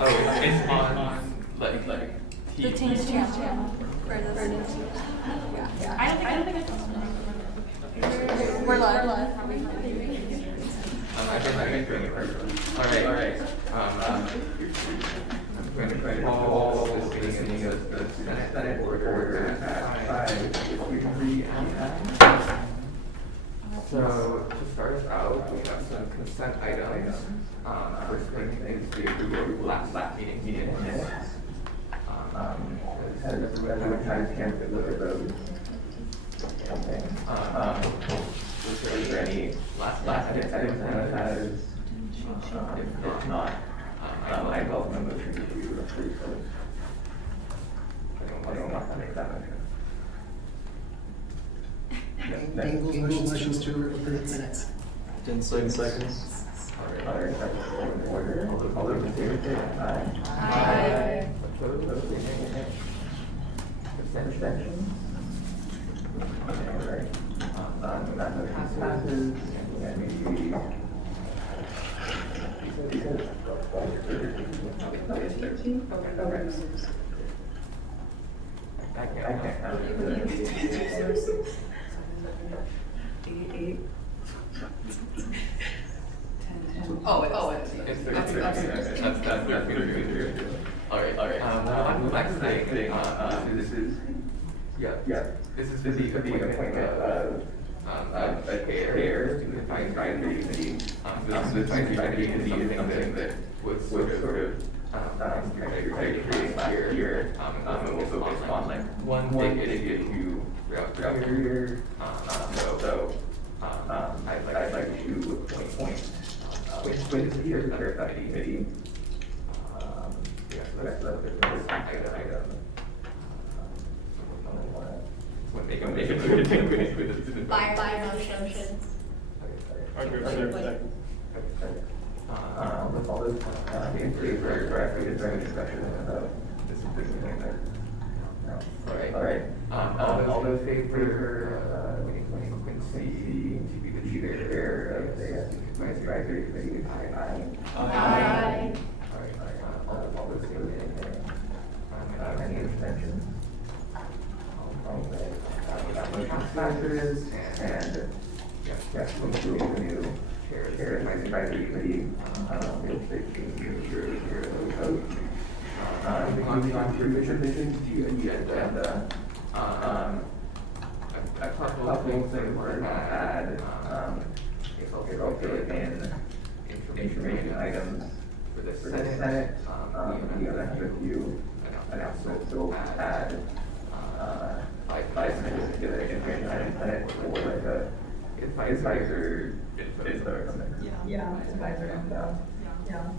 Oh, it's on like The team's channel. Yeah. I don't think it's possible. We're live. I think doing it first. All right. I'm going to call this meeting of the Senate order at 5:53 p.m. So to start us out, we have some consent items. First thing to approve last meeting minutes. Has everyone had a chance to look at those? Okay. Was there any last items has? If not, I welcome a motion to approve those. I don't want to make that motion. Ingles motions to approve minutes. 10 seconds. All right, order. All those in favor say aye. Aye. Opposed? Abstentions? All right. That motion passes, and maybe. I can't count it. 8. It's that's good. All right. Next thing, this is this is the appointment of a chair to the advisory committee. This advisory committee is something that was sort of created last year. And we'll focus on like one big issue throughout the year. I'd like to appoint Quinn to the chair committee. So that's the item. Make it By motion. With all those in favor, correctly, is there any discussion about this meeting there? No. All right. All those in favor, Quincy to be the chair of the advisory committee, say aye. Aye. All those in favor, any abstentions? That motion passes, and yes, we'll do the new chair of my advisory committee. We'll take the vote. Moving on to revisions to the agenda. A couple of things that we're going to add. It's also in information items for the Senate. The ASWWU announcement will add 5 minutes to the information item Senate for like a advisor info or something. Yeah. Advisor info. Yeah.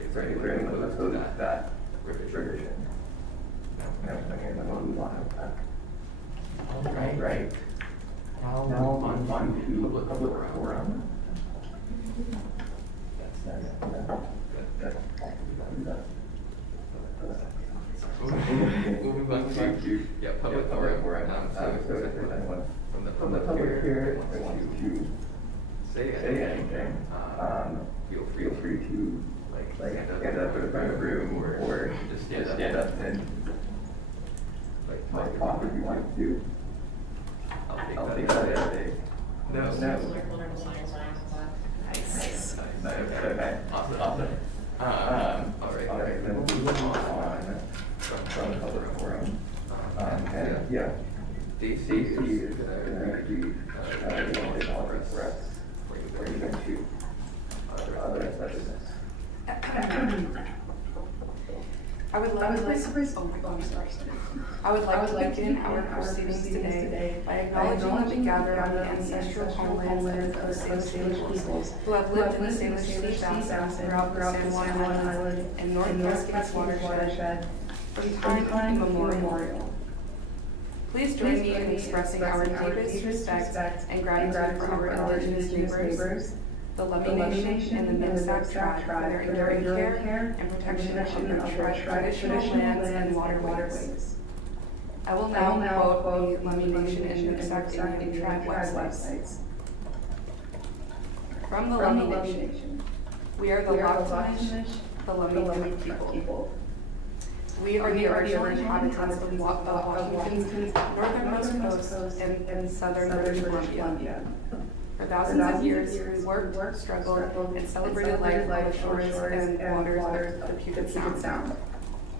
Is there any opposed to that revision? No, okay, then we'll move on with that. All right. Now on to public forum. Moving on to public forum. So if there's anyone from the public here that wants to say anything, feel free to stand up in the front of the room or just stand up and talk if you want to. I'll take that as a no. Nice. Okay. Awesome. All right. Then we'll move on from the public forum. And yeah, Stacy is going to read the acknowledgement for us. Where are you going to other business? I would like to begin our proceedings today by acknowledging that we gather on the ancestral homelands of the Salish peoples who have lived in the Salish Sea Basin throughout the San Juan Islands and Northwest watershed from time immemorial. Please join me in expressing our deepest respect and gratitude for our indigenous neighbors, the Lummi Nation and the Mixac tribe for their enduring care and protection of our traditional lands and waterways. I will now quote the Lummi Nation and Mixac Indian tribe websites. From the Lummi Nation, we are the Lakhtanish, the Lummi people. We are the original inhabitants of Washington's northernmost coast and southern British Columbia. For thousands of years, we worked, struggled, and celebrated life on the shores and waters of the Puget Sound.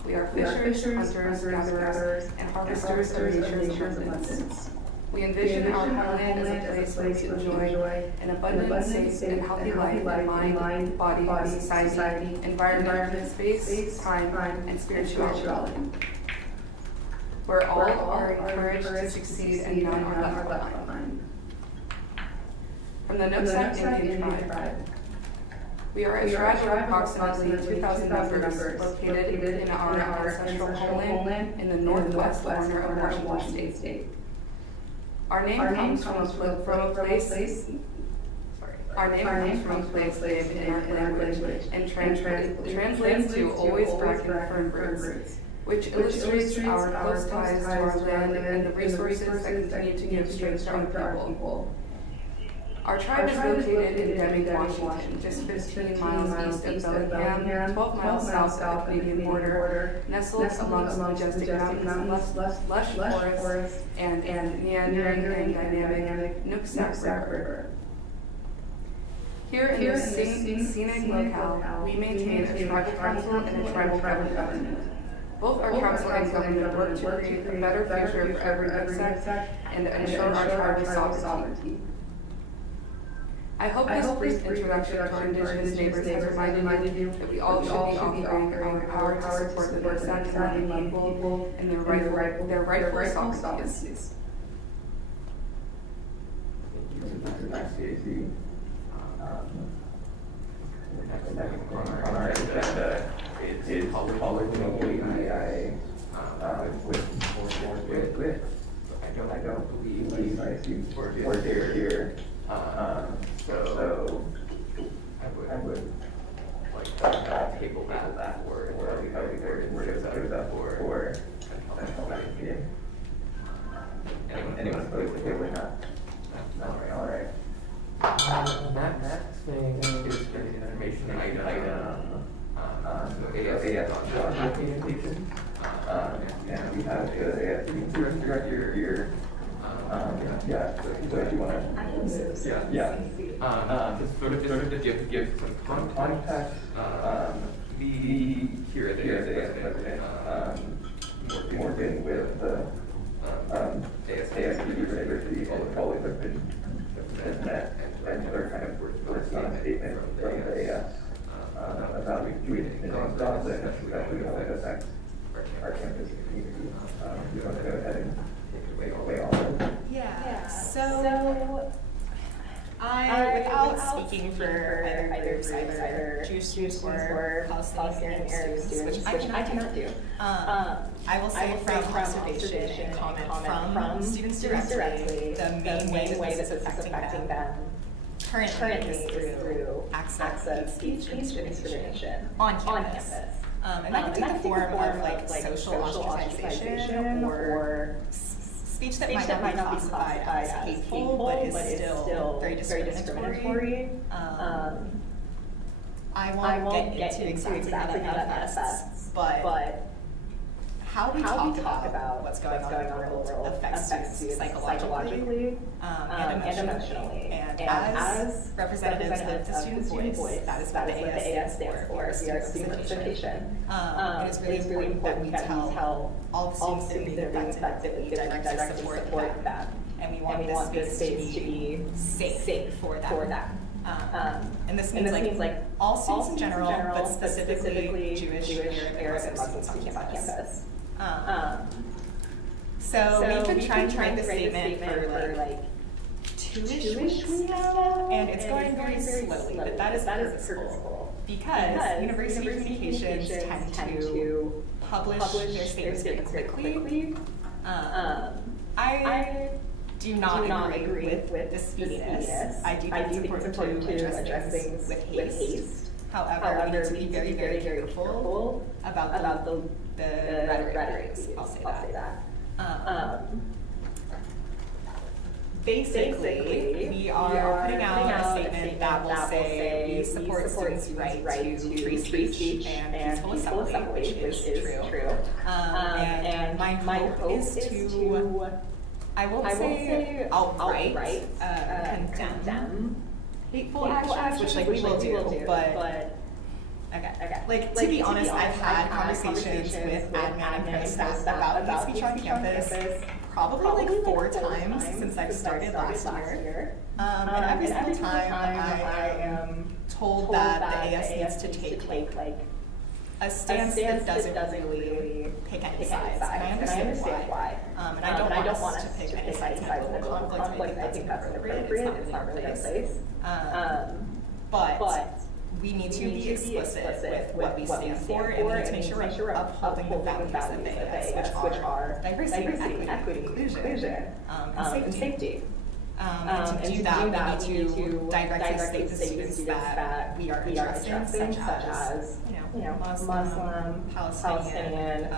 We are fishers, hunters, gatherers, and harvesters of nature's abundance. We envision our homeland as a place where we enjoy an abundant, safe, and healthy life in mind, body, society, environment, space, time, and spirituality. Where all are encouraged to succeed and none are left behind. From the Nooksack Indian tribe. We are a tribe of approximately 2,000 members located in our ancestral homeland in the northwest corner of Washington State. Our name comes from a place named in our language and translates to always back in firm roots, which illustrates our close ties to our land and the resources that continue to give strength to our people. Our tribe is located in Deming, Washington, just 15 miles east of Bellingham, 12 miles south of the Canadian border, nestled amongst majestic mountains, lush forests, and meandering and dynamic Nooksack River. Here in this scenic locale, we maintain a tribal council and a tribal government. Both our council and government work to create a better future for every Nooksack and ensure our tribal sovereignty. I hope this brief introduction to our Indigenous neighbors has reminded you that we all should be offering our power to support the Nooksack and Lummi people and their rightful sovereignties. On our agenda is public AEI with I don't believe I see we're here. So I would like to table that for shows up for anyone opposed to tabling that? All right. Next thing is an information item. ASWWU documentation. And we have the ASWWU director here. So if you want to. Just sort of to give some context. We here at the president, working with the ASWWU University, always have been met, and they're kind of working on a statement from the about doing in Wisconsin, especially how it affects our campus community. You want to go ahead and take away all of it? Yeah. So I, without speaking for either Jewish students or Palestinian Arab students, which I cannot do, I will say from observation and comment from students directly, the main way that this is affecting them currently is through access, speech, and discrimination on campus. And that can take the form of like social ostracization or speech that might not be classified as hateful, but is still very discriminatory. I won't get into exactly how that manifests, but how we talk about what's going on in the world affects students psychologically and emotionally. And as representatives of the student voice, that is what the AS stands for, student representation. It is really important that we tell all the students that are being affected direct support them. And we want this space to be safe for them. And this means like all students in general, but specifically Jewish, Arab, and Muslim students on campus. So we've been trying to write this statement for like 2-ish weeks now, and it's going very slowly, but that is purposeful because university communications tend to publish their statements very quickly. I do not agree with the speediness. I do think it's important to address things with haste. However, we need to be very careful about the rhetoric. I'll say that. basically, we are putting out a statement that will say we support students' right to free speech and peaceful assembly, which is true. And my hope is to, I won't say outright condemn hateful actions, which like we will do, but okay. Like to be honest, I've had conversations with admin and pro staff about hate speech on campus probably like 4 times since I've started last year. And every single time I am told that the AS needs to take like a stance that doesn't really pick any sides, and I understand why. And I don't want us to pick any sides in a global conflict. I think that's inappropriate. It's not really our place. But we need to be explicit with what we stand for, and we need to make sure we're upholding the values of the AS, which are diversity, equity, inclusion, and safety. And to do that, we need to directly state to students that we are addressing, such as Muslim, Palestinian,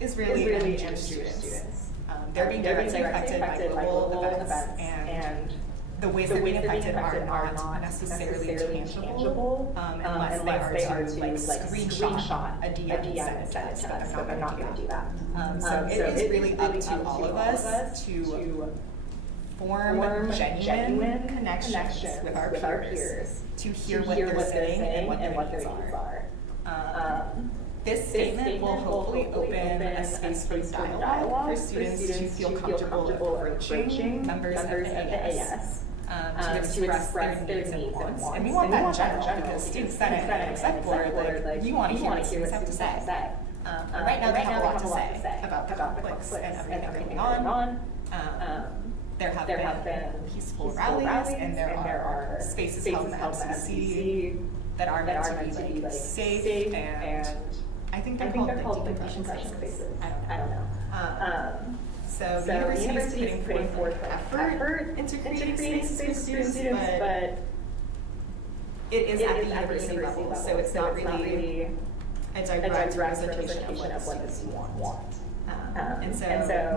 Israeli, and Jewish students. They're being directly affected by global events, and the ways they're being affected are not necessarily tangible unless they are to like screenshot a DM and send it to us, but they're not going to do that. So it is really up to all of us to form genuine connections with our peers, to hear what they're saying and what their needs are. This statement will hopefully open a space for dialogue for students to feel comfortable approaching members of the AS. To express their needs and wants. And we want that in general because students senate and exec board, like, we want to hear what students have to say. Right now they have a lot to say about the conflicts and everything going on. There have been peaceful rallies, and there are spaces held in the LCC that are meant to be like safe, and I think they're called decompression spaces. I don't know. So the university is putting forth effort into creating spaces for students, but it is at the university level, so it's not really a direct representation of what the students want. And so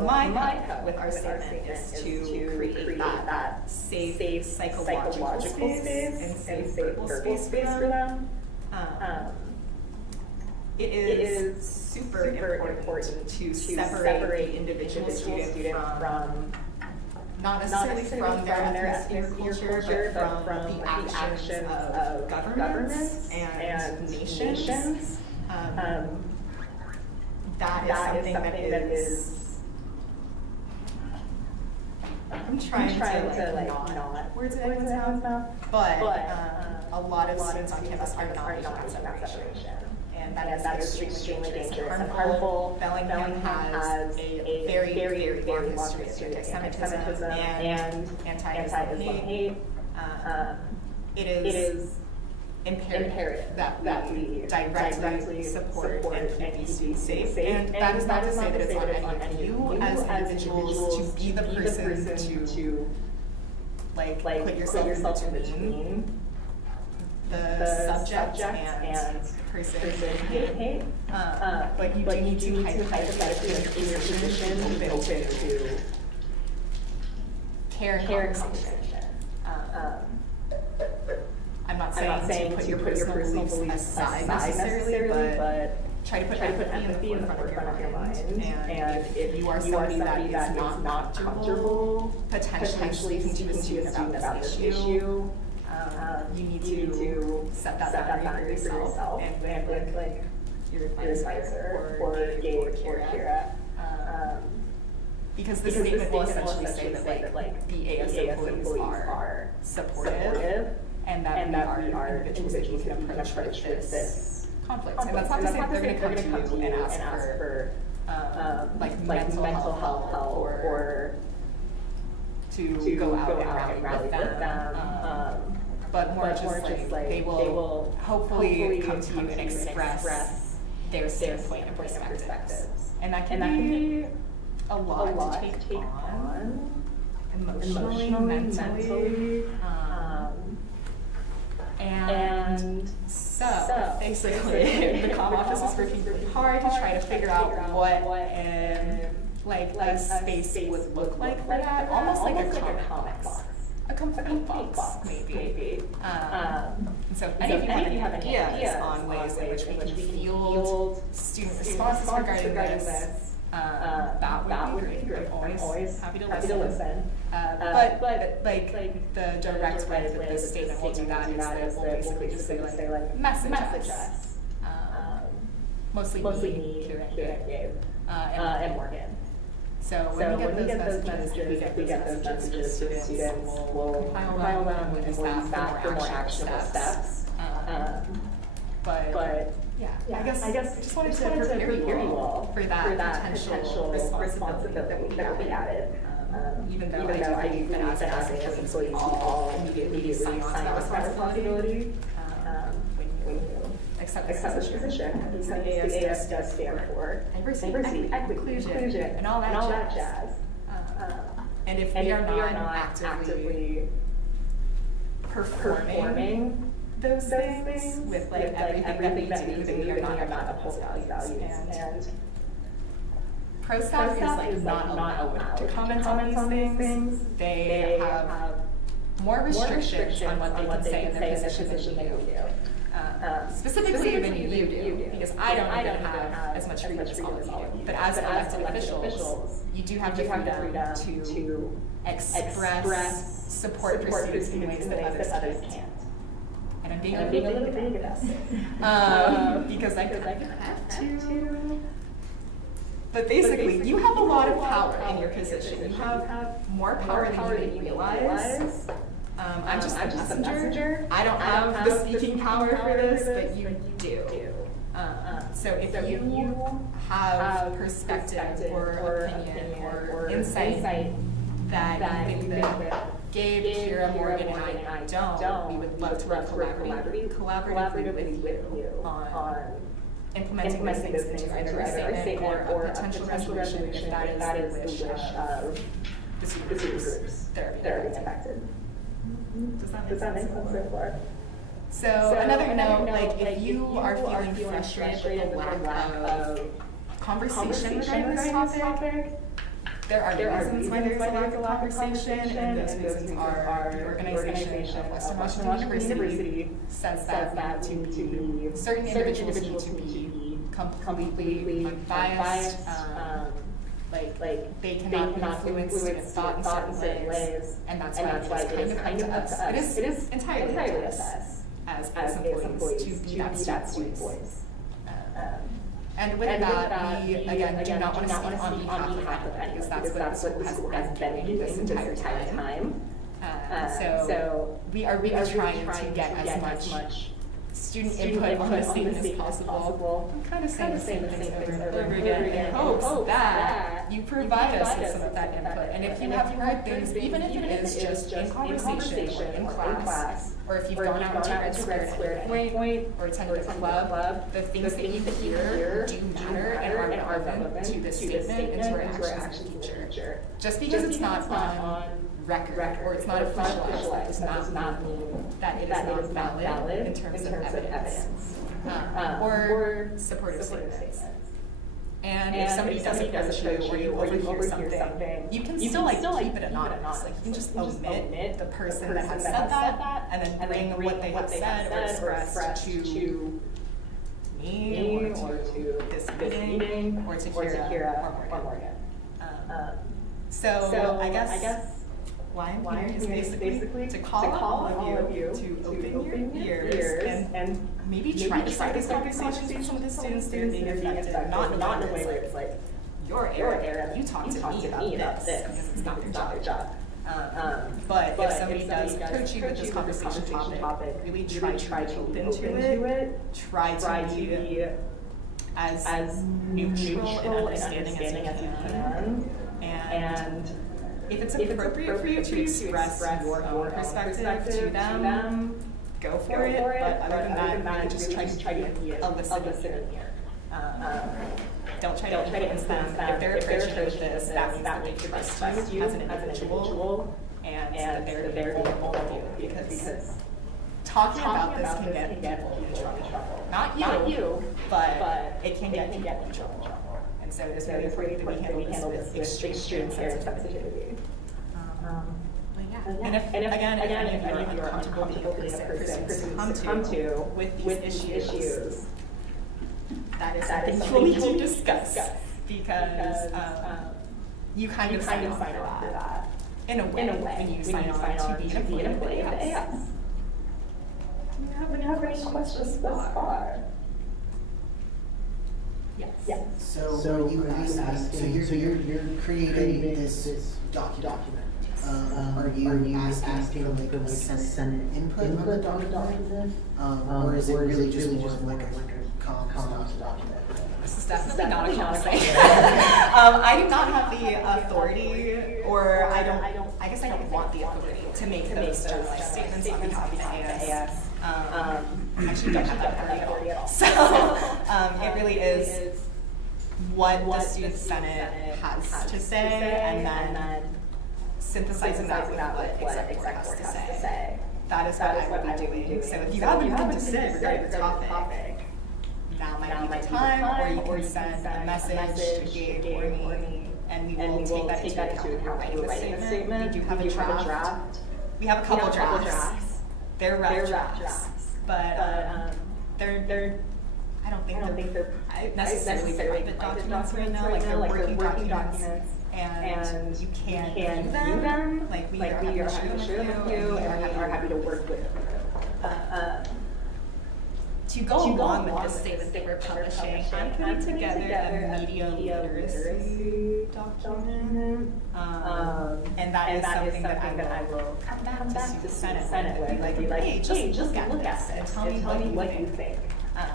my hope with our statement is to create that safe psychological space and safe verbal space for them. It is super important to separate the individual student from not necessarily from their ethnicity or culture, but from the actions of governments and nations. That is something that is. I'm trying to like not words in anyone's mouth, but a lot of students on campus are not making that separation. And that is extremely dangerous and harmful. Bellingham has a very long history of anti-Semitism and anti-Islam hate. It is imperative that we directly support and keep these students safe. And that is not to say that it's on any of you as individuals to be the person to like put yourself in between the subject and person hate. But you do need to hypothetically in your position open to care and conversation. I'm not saying to put your personal beliefs aside necessarily, but try to put empathy in the forefront of your mind. And if you are somebody that is not comfortable potentially speaking to a student about this issue, you need to set that boundary for yourself and with like your advisor or Gabe or Kira. Because the statement will essentially say that like the AS employees are supportive and that we are individuals who can approach this conflict. And that's not to say that they're going to come to you and ask for like mental health or to go out and rally with them. But more just like they will hopefully come to you and express their standpoint and perspectives. And that can be a lot to take on emotionally, mentally. And so basically the comm office is working really hard to try to figure out like a space would look like for that, almost like a comic box. A complete box, maybe. And so if any of you have any ideas on ways in which we can field student responses regarding this, that would be great. I'm always happy to listen. But like the direct way that this statement will do that is that we'll basically just say like message us. Mostly me, Kira, Gabe, and Morgan. So when we get those messages, if we get those messages to the students, we'll compile them and use that for more actionable steps. But yeah, I guess I just wanted to prepare you all for that potential responsibility that will be added. Even though I do been asked as employees to all immediately sign on to that responsibility when you accept this position, because the AS does stand for diversity, equity, inclusion, and all that jazz. And if we are not actively performing those things with like everything that we do, then we are not upholding values. And pro staff is like not allowed to comment on these things. They have more restrictions on what they can say in their position than we do. Specifically than you do, because I don't even have as much freedom as all of you. But as elected officials, you do have the freedom to express support for students in ways that others can't. And I'm being a little bit vague about it. Because I have to. But basically, you have a lot of power in your position. You have more power than you realize. I'm just a messenger. I don't have the speaking power for this, but you do. So if you have perspective or opinion or insight that you think that Gabe, Kira, Morgan, and I don't, we would love to work collaboratively with you on implementing those things into either a statement or a potential resolution if that is the wish of the student groups that are being affected. Does that make sense so far? So another note, like if you are feeling frustrated with the lack of conversation regarding this topic, there are reasons why there's a lack of conversation, and those reasons are the organization of Western Washington University says that certain individuals need to be completely unbiased, like they cannot influence student thought in certain ways, and that's why it is kind of up to us. It is entirely up to us as employees to be that student voice. And with that, we again do not want to speak on behalf of anyone, because that's what the school has been doing this entire time. So we are really trying to get as much student input on this statement as possible. I'm kind of saying the same things over and over again in hopes that you provide us with some of that input. And if you have heard things, even if it is just in conversation or in class, or if you've gone out to Red Square Point or attended a club, the things that you hear do matter and are relevant to this statement and to our actions in the future. Just because it's not on record or it's not officialized, that does not mean that it is not valid in terms of evidence or supportive statements. And if somebody doesn't approach you or you overhear something, you can still keep it anonymous. Like you can just omit the person that has said that and then bring what they have said or expressed to me or to this meeting or to Kira or Morgan. So I guess why I'm here is basically to call all of you to open your ears and maybe try to start these conversations with some of the students that are being affected, not in a way where it's like, your area, you talk to me about this, because it's not your job. But if somebody does approach you with this conversation topic, really try to be open to it, try to be as neutral and understanding as you can, and if it's appropriate for you to express your own perspective to them, go for it. But other than that, really just try to be a listening ear. Don't try to influence them. If they're approaching you with this, that means that they trust you as an individual and that they're there to hold you. Because talking about this can get people in trouble. Not you, but it can get people in trouble. And So it's really important that we handle this with extreme care and sensitivity. But yeah. And if any of you are uncomfortable being a person to come to with these issues, that is something we need to discuss, because you kind of sign on for that in a way when you sign on to be an employee of AS. Do you have any questions thus far? Yes. So you asking, so you're creating this document. Are you asking for like a Senate input on the document? Or is it really just more like a comms document? This is definitely not a conversation. I do not have the authority, or I guess I don't want the authority to make those generalized statements on behalf of AS. I actually don't have that authority at all. So it really is what the Student Senate has to say, and then synthesizing that with what Exec Board has to say. That is what I will be doing. So if you have anything to say regarding the topic, now might be the time, or you can send a message to Gabe or me, and we will take that into account when you're writing a statement. We do have a draft. We have a couple drafts. They're rough drafts, but they're I don't think they're necessarily private documents right now. Like they're working documents, and you can't view them. Like we are happy to share them with you, and are happy to work with them. To go along with this statement that we're publishing, I'm putting together a media literacy document, and that is something that I will come back to Senate with. Like, hey, just look at this and tell me what you think.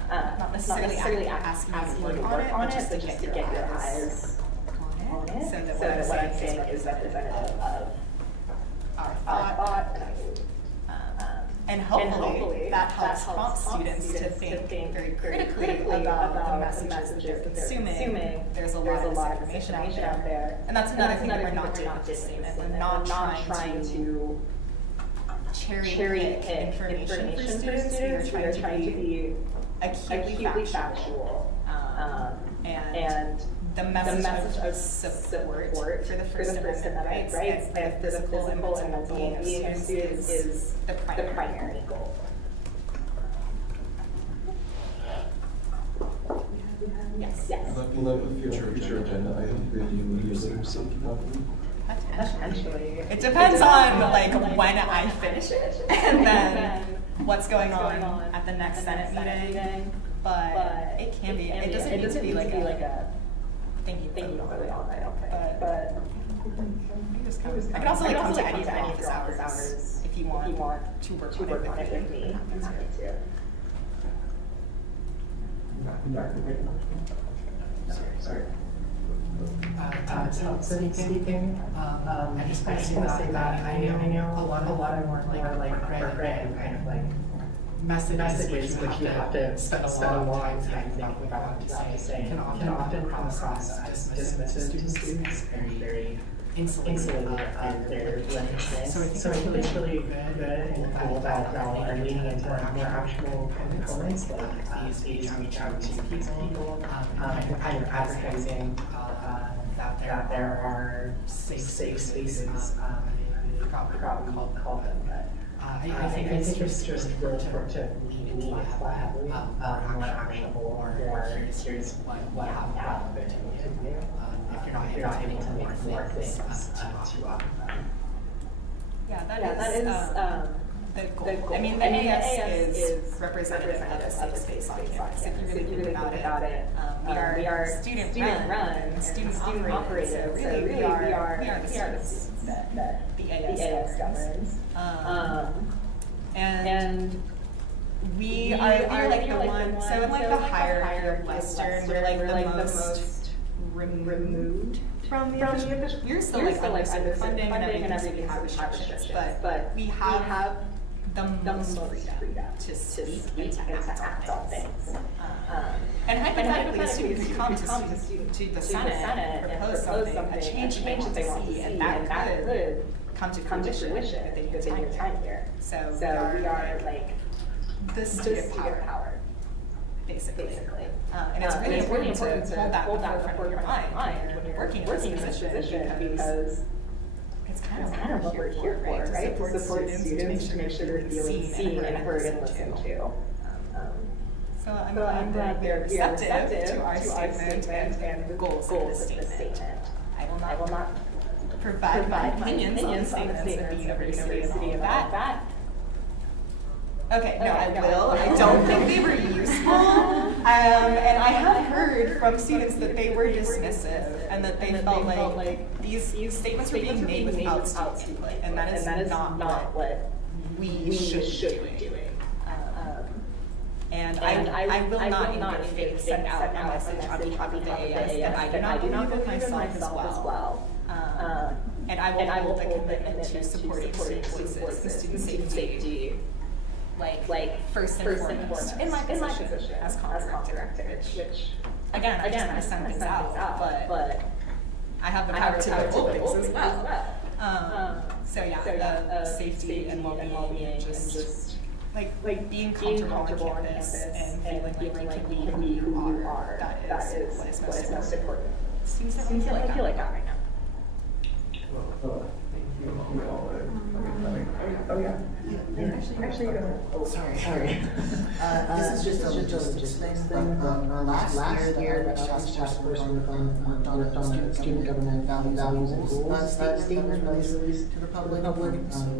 Not necessarily asking you to work on it, but just to get your eyes on it, so that what I'm saying is representative of our thought. And hopefully that helps prompt students to think very critically about the messages that they're consuming. There's a lot of information out there. And that's another thing that we're not doing with this statement. We're not trying to cherry pick information for students. We are trying to be acutely factual. And the message of support for the First Amendment rights and for the physical and mental well-being of students is the primary goal. Yes. Will that be a future agenda item for the media literacy document? Potentially. It depends on like when I finish it and then what's going on at the next Senate meeting. But it can be. It doesn't need to be like a thinking about it all night. But I can also come to any office hours if you want to work on it with me. I'm happy to. Sorry. To anything, I just want to say that I know a lot of more like brand kind of like messages which you have to spend a long time thinking about what to say can often come across as dismissive to students, very insulated of their literacy. So I think it's really good and cool that y'all are leaning into more actual components like these reach out to people, kind of advertising that there are safe spaces. I forgot what we call them, but I think it's just really important to lean into that heavily, more actionable, more here's what happened to you. If you're not able to make more things to Yeah, that is the goal. I mean, the AS is representative of a safe space on campus. If you really think about it, we are student run, student operated. So really, we are the students that the AS governs. And we are like the one. So in like the hierarchy of Western, we're like the most removed from the official. We're still like under student funding and everything, we have restrictions, but we have the most freedom to speak and to act on things. And hypothetically, a student could come to the Senate and propose something, a change they want to see, and that could come to fruition within your time here. So we are like the student power, basically. basically. And it's really important to hold that forefront of your mind when you're working in this position because it's kind of what we're here for, right? To support students, to make sure they're feeling seen and heard and listened to. So I'm glad they're receptive to our statement and the goals of this statement. I will not provide my opinions on the statements of the university and all of that. Okay, no, I will. I don't think they were useful. And I have heard from students that they were dismissive and that they felt like these statements were being made without student input, and that is not what we should be doing. And I will not in good faith send out a message on behalf of the AS that I do not believe with myself as well. And I will hold the commitment to supporting student voices and student safety, like first and foremost in my position as comm director, which again, I just want to send things out, but I have the power to vote things as well. So yeah, the safety and well-being and just like being comfortable on campus and feeling like you can be who you are. That is what is most important. Seems like I feel like that right now. Thank you all. Oh, yeah. Actually, Sorry. This is just a logistics thing. Last year, the task force worked on student government values and goals. Statement released to the public.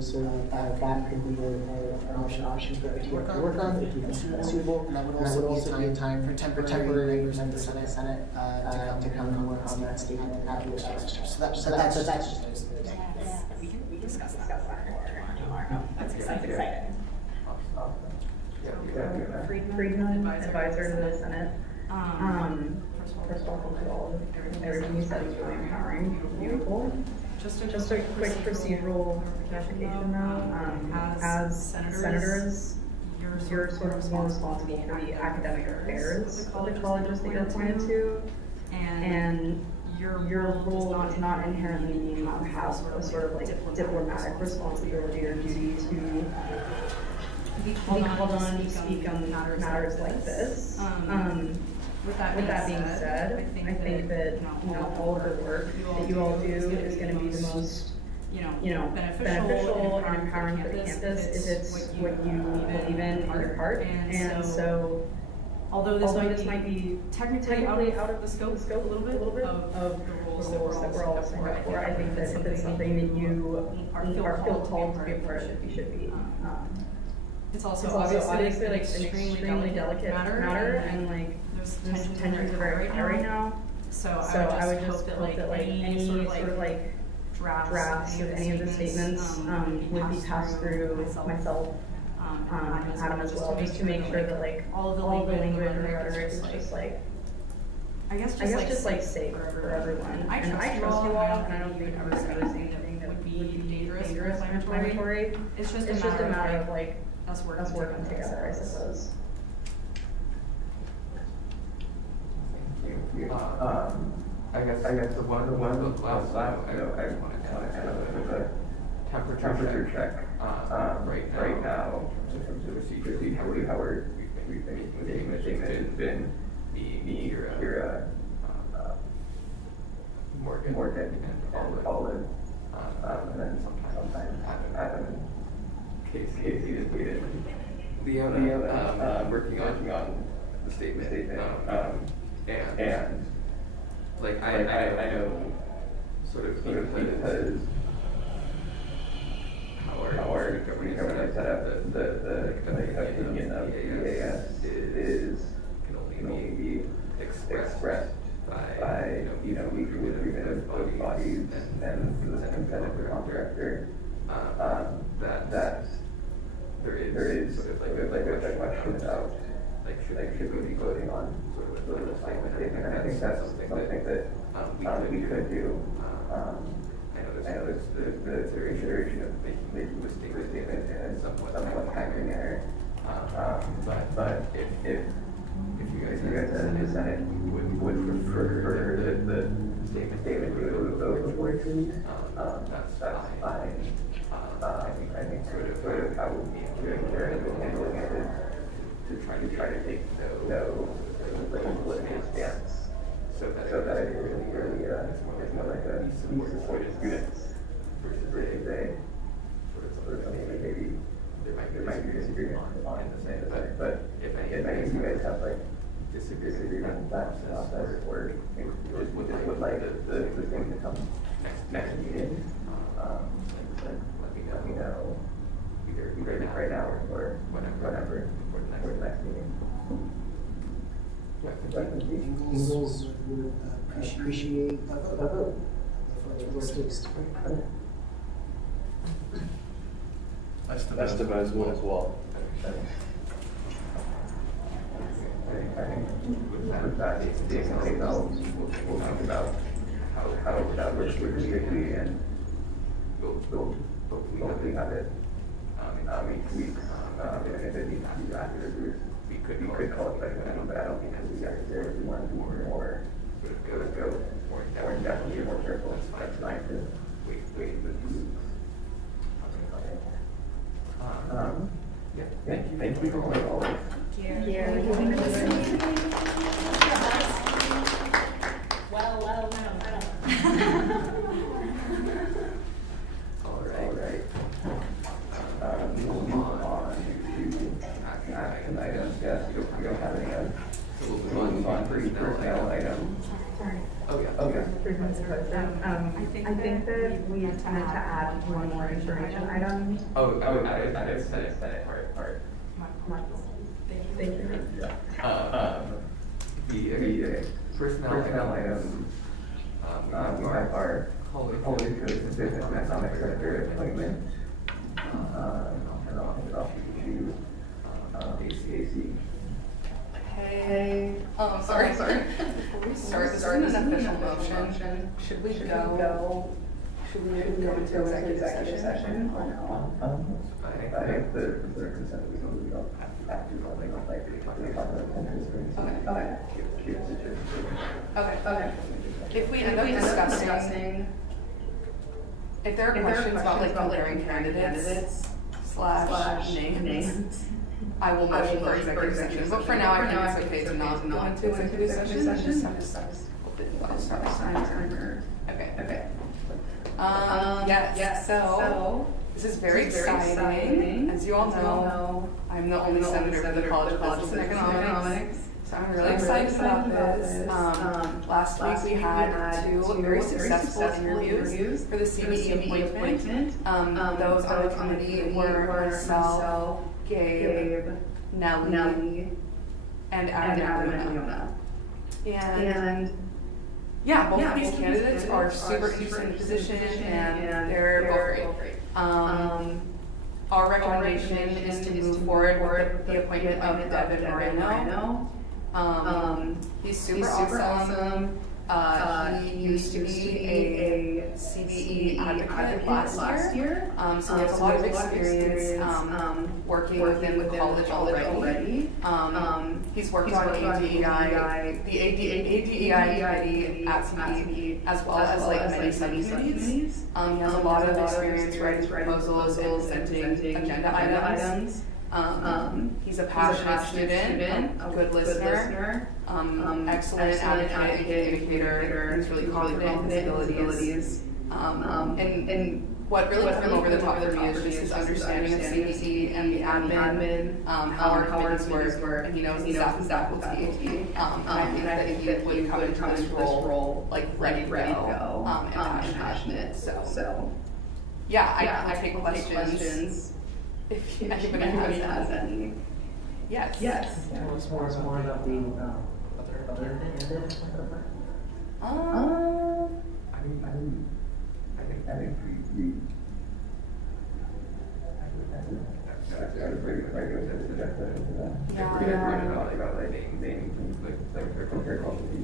So that could be an option for it to work on if you think it's suitable. And that would also be a time for temporary members of the Senate to come and work on that statement at the legislature. So that's just those. We can discuss that tomorrow. That's exciting. Friedman, advisor to the Senate. First of all, thank you all. Everything you said is really empowering, beautiful. Just a quick procedural clarification though. As senators, you're sort of more responsible for the academic affairs of the colleges that you're appointed to, and your role does not inherently mean you have a sort of like diplomatic responsibility or duty to be called on to speak on matters like this. With that being said, I think that all of the work that you all do is going to be the most beneficial and empowering for the campus if it's what you believe in your heart. And so, although this might be technically out of the scope a little bit of the roles that we're all signed up for, I think that if it's something that you feel called to be a part of, you should be. It's also obviously like an extremely delicate matter, and like there's tensions are very high right now. So I would just hope that like any sort of like drafts of any of the statements would be passed through myself, Adam as well, just to make sure that like all the language and the rhetoric is just like I guess just like safe for everyone. I trust you all, and I don't think I've ever said anything that would be dangerous or inflammatory. It's just a matter of like us working together, I suppose. I guess the one last note I just wanted to add with a temperature check right now in terms of procedure, how we've been making the statement has been me, Kira, Morgan, and Olive, and then sometimes Adam, Casey is needed. Leona, working on the statement, and like I know sort of because how our government set up the opinion of the AS is can only be expressed by each agreement of both bodies and the independent director. That there is sort of like a question about should we be voting on sort of a political statement, and I think that's something that we could do. I know there's the iteration of making the statement in a somewhat timely manner. But if you guys as the Senate would prefer the statement to go before 2 weeks, that's fine. I think sort of how we handling it is to try to take no like disagreement process or maybe just would like the thing to come next meeting. Like, let me know either right now or whenever for the next meeting. Angles would appreciate a vote for the stakes. ASWWU would as well. I think with that, the example, we'll think about how that works logistically and we'll hopefully have it each week. If it needs to be after the group, we could call it like that, but I don't think we necessarily want to do more go more definitely be more careful. That's fine to wait the 2 weeks. Yeah, thank you for always. Well, no. All right. Moving on to action items. Yes, we don't have any. So we'll move on for personnel items. Oh, yeah. Okay. I think that we intended to add one more information item. Oh, I did set it part. Thank you. The personnel items. We have our Holy Coast Business and Economic Secretary appointment. And I'll hand it off to ACAC. Hey, sorry. Before we start, this is an official motion. Should we go into executive session or no? I think the consent we don't have to like talk about interest. Okay. If we end up discussing, if there are questions about like comparing candidates / names, I will motion for executive session. But for now, I think it's okay to not go into executive session. I just have to start timer. Okay. Yes. So this is very exciting. As you all know, I'm the only senator for the College of Business and Economics. So I'm really excited about this. Last week we had 2 very successful interviews for the CBE appointment. Those on the committee were myself, Gabe, Nellie, and Adam and Yona. And yeah, both of these candidates are super interested in the position and they're both great. Our recommendation is to move forward with the appointment of Devin Moreno. He's super awesome. He used to be a CBE advocate last year. So he has a lot of experience working within the college already. He's worked on ADEI, the ADEI committee at CBE, as well as like many subcommittees. He has a lot of experience writing proposals and presenting agenda items. He's a passionate student, a good listener, excellent advocate and communicator. He's really confident in his abilities. And what really put him over the top for me is just his understanding of CBC and the admin, how our committees work, and he knows the staff and faculty. And I think that he would come into this role like ready to go and passionate. So yeah, I take questions. If anybody has any. Yes. Tell us more about the other candidate. I think we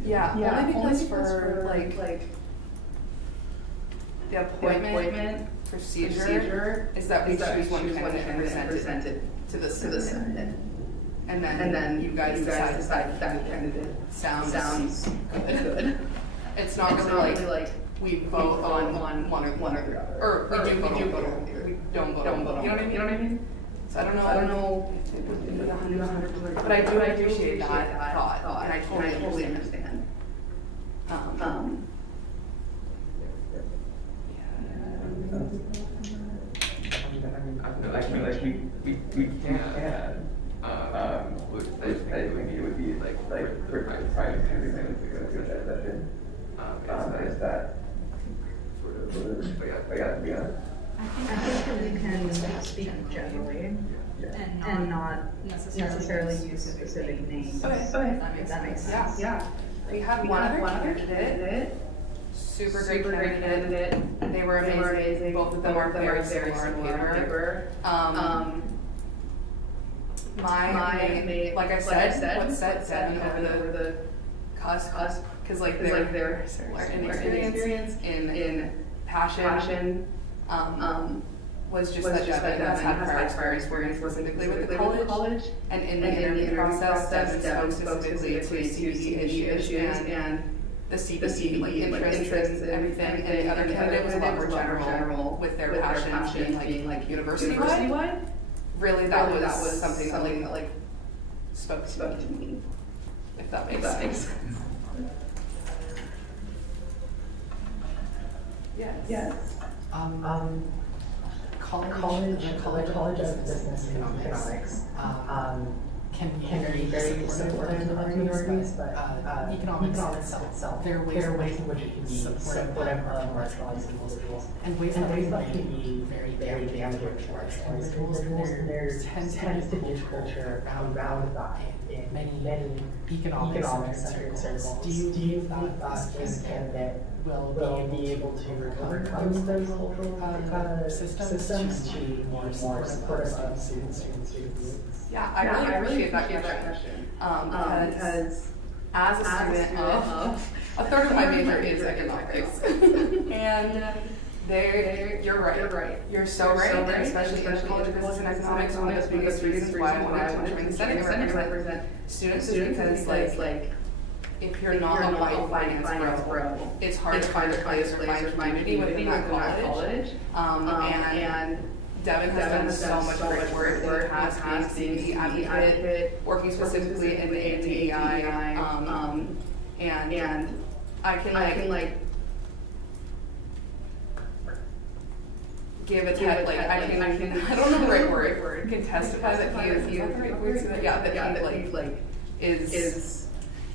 Yeah, only because for like the appointment procedure is that we choose one candidate and present it to the Senate. And then you guys decide if that candidate sounds good. It's not really like we vote on one or the other. Or we do vote on either. We don't vote on both. You know what I mean? So I don't know if it would be 100%, but I do appreciate that thought, and I totally understand. I mean, like we can. I think it would be speaking generally, and and not necessarily use specific names. Okay. If that makes sense. Yeah. We had one other candidate, super great candidate. They were amazing. Both of them are very similar on paper. My like I said, what set Devin over the cusp, because like they're similar in experience, in passion, was just that Devin has had prior experience specifically with the college, and in the interview process, Devin spoke specifically to CBE issues and the CBE like interests and everything, and the other candidate was a lot more general with their passions being like university-wide. Really, that was something that like spoke to me, if that makes sense. Yes. College of Business Economics can be very supportive of minorities, but economics itself, there are ways in which it can be supportive of marginalized individuals, and ways that can be very damaging to marginalized individuals. And there tends to be a culture around that in many economics circles. Do you believe that this candidate will be able to overcome those cultural systems to be more supportive of students? Yeah, I really appreciate that question. Because as a student of, a third of my major is economics. And you're right. You're so right, and especially in College of Business and Economics, one of the biggest reasons why I wanted to join the Senate and represent students is because, like, if you're not a white finance bro, it's hard to find a place or find a community within that college. And Devin has done so much great work in the past, being the advocate, working specifically in the ASWWU, and I can like give a I don't know the right word, can testify that he is is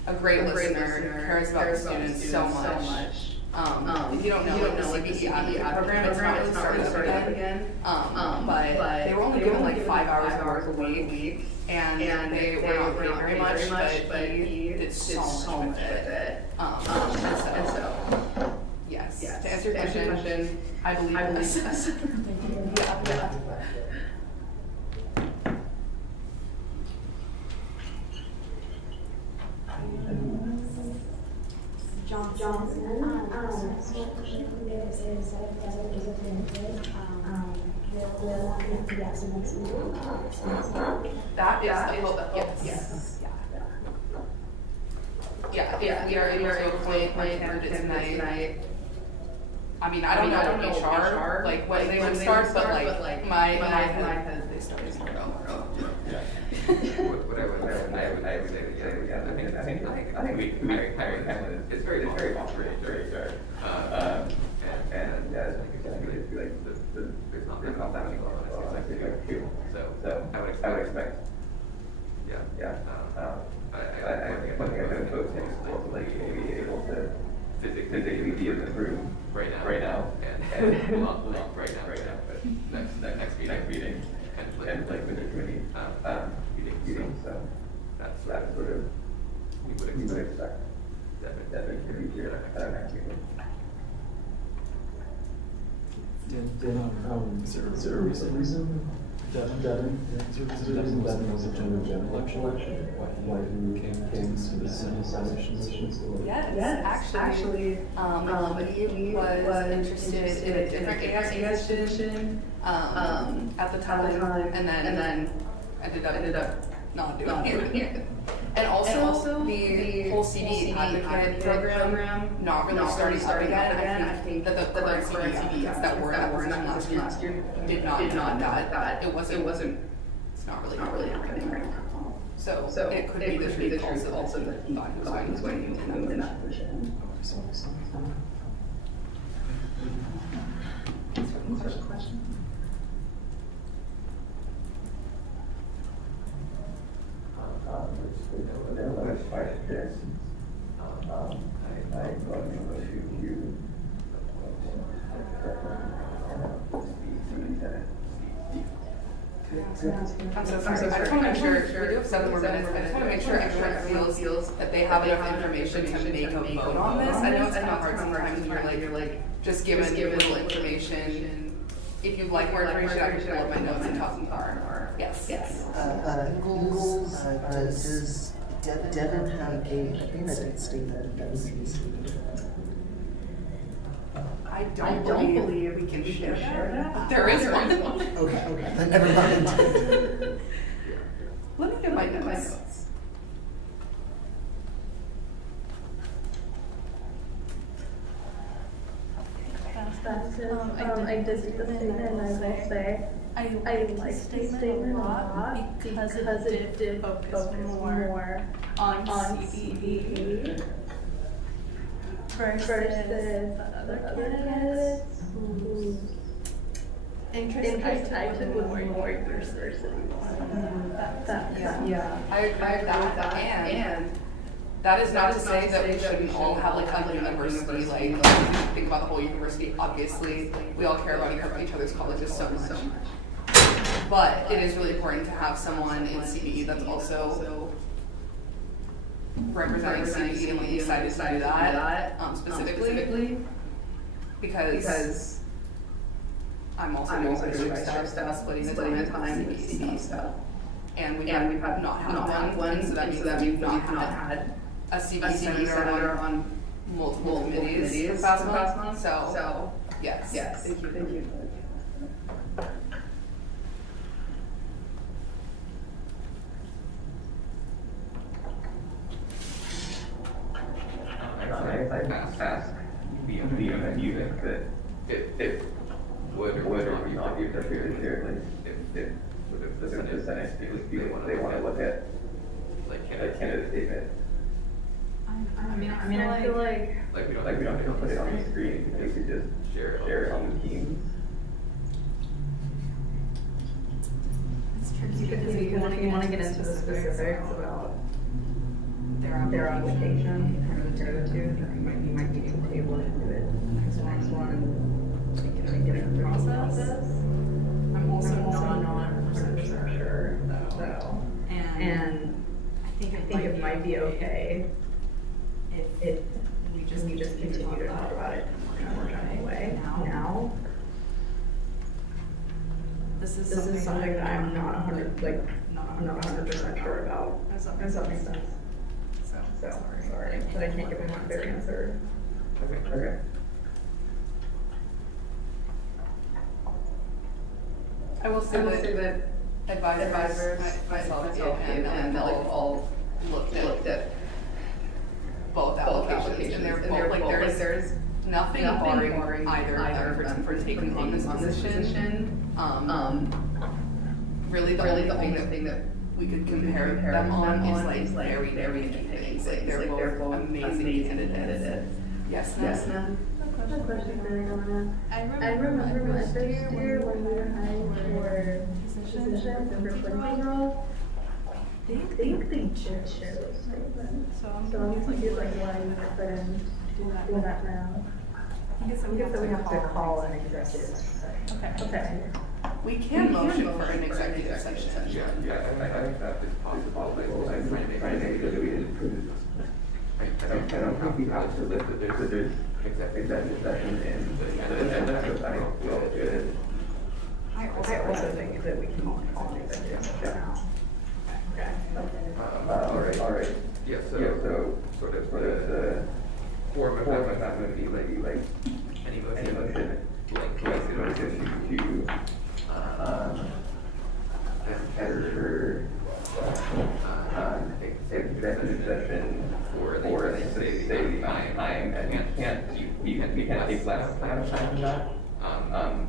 a great listener, cares about the students so much. If you don't know, like the CBE advocate program, it's not started up again. But they were only given like 5 hours of work a week, and they were not paid very much, but he did so much with it. And so, yes, to answer your question, I believe this. Yeah. Johnson. So there is a candidate. Will be at the next meeting. That is yes. Yeah, we are able to appoint candidates tonight. I mean, I don't know HR, like when they would start, but like my head, they started tomorrow. What I would say again, I think we hiring candidates, it's very fair. And I think it's like there's not that many qualifiers. So I would expect. Yeah. I think folks will be able to physically be in the room right now, and not right now, but next meeting, and like with the committee meeting. So that's sort of we would expect that it could be here at our next meeting. Is there a reason Devin? Is there a reason Devin was a general election? Why he came to the Senate elections? Yes, actually, he was interested in a different AS position at the time, and then ended up not doing it. And also the whole CBE advocate program not really starting up again. I think that the current CBEs that were in last year did not that. It wasn't. It's not really happening right now. So it could be the truth also that he was going to move in that position. Question. There was questions. I'm going to I'm so sorry. I just want to make sure, we do have 7 more minutes, I just want to make sure everyone feels that they have enough information to make a vote on this. I know it's kind of hard sometimes when you're like, just given little information. If you'd like more information, I can pull up my notes and talk more. Yes. Goals, does Devin have a candidate statement that was used? I don't believe we can share that. There is one. Okay, then never mind. Let me get my notes. I did see the statement, and I will say, I like the statement a lot because it did focus more on CBE versus other candidates whose interest I took was more diversity. Yeah, I agree with that, and that is not to say that we shouldn't all have like a university, like think about the whole university. Obviously, we all care about each other's colleges so much. But it is really important to have someone in CBE that's also representing CBE and like excited to do that specifically because I'm also doing extra stuff, splitting the time with CBE stuff. And we've not had one, so that means that we've not had a CBE senator on multiple committees for the past month. So, yes. Thank you. I ask the you think that it would or would not be appropriate here, if the Senate they want to look at like candidate statement. I mean, I feel like We don't have to put it on the screen, we could just share it on the team. it's tricky because if you want to get into the specifics about their application for the two, then you might need to table it to it next one and get it process. I'm also not 100% sure though, and I think it might be okay if we just continue to talk about it in a more general way now. This is something that I'm not 100% sure about. Does that make sense? So sorry that I can't give a more clear answer. Okay. I will say that advisors, myself and all looked at both applications, and they're both like there's nothing barring either of them for taking on this position. Really the only thing that we could compare them on is like very different things. Like they're both amazing candidates. Yes, ma'am. A question for Ariana. I remember my first year when we were hiring for positions and for playing roles. I think they just share those statements. So I'm confused like why you couldn't do that now. I guess we have to call an executive session. Okay. We can motion for an executive session. Yeah, I think that is possible, I'm trying to make sure that we didn't. I don't think we have to list that there's executive session in the agenda, but I feel good. I also think that we can call an executive session now. Okay. All right. Yeah, so sort of the form of that would be like any motion, like to editor executive session for say time, and we can't take less time than that,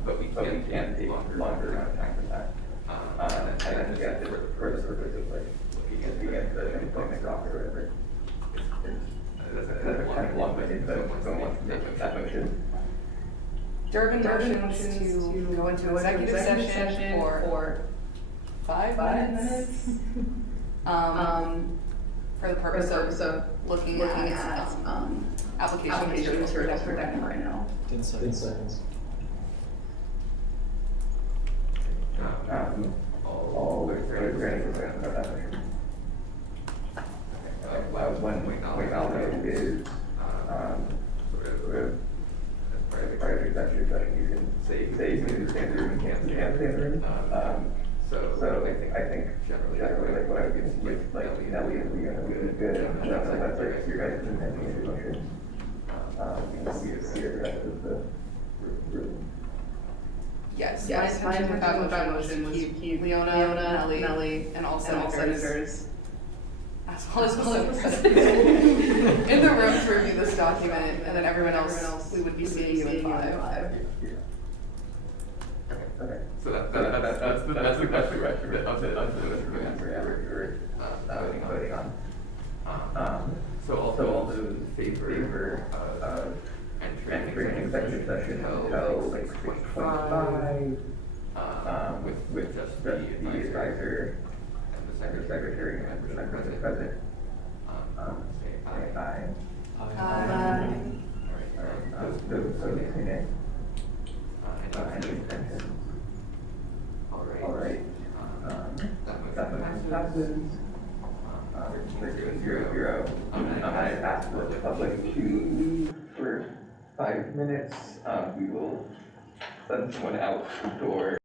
but we can take longer amount of time for that. And then just for the purpose of like looking at the employment doc or whatever. That's kind of long winded, but someone wants to make that motion. Durbin motions to go into executive session for 5 minutes. For the purpose of looking at applications for Devin right now. 10 seconds. All point out is, sort of, as part of the executive session, you can say you can do stand room and can't stand room. So I think generally like what I would do is like Nelly and Leah would be good. That's like your guys' intention and emotions. See the rest of the room. Yes, Yes, my intention with that motion was keep Leona, Nelly, and all senators. As well as the president. In the room to review this document, and then everyone else, we would be seeing you in 5. Okay. So that's the question of the answer you're voting on. So all those in favor of entering executive session until like 6:25, with just the advisor and the secretary and the president present, say aye. Those say nay. Any abstentions? All right. That motion passes. 0. I'm gonna ask the public to leave for 5 minutes. We will send someone out the door.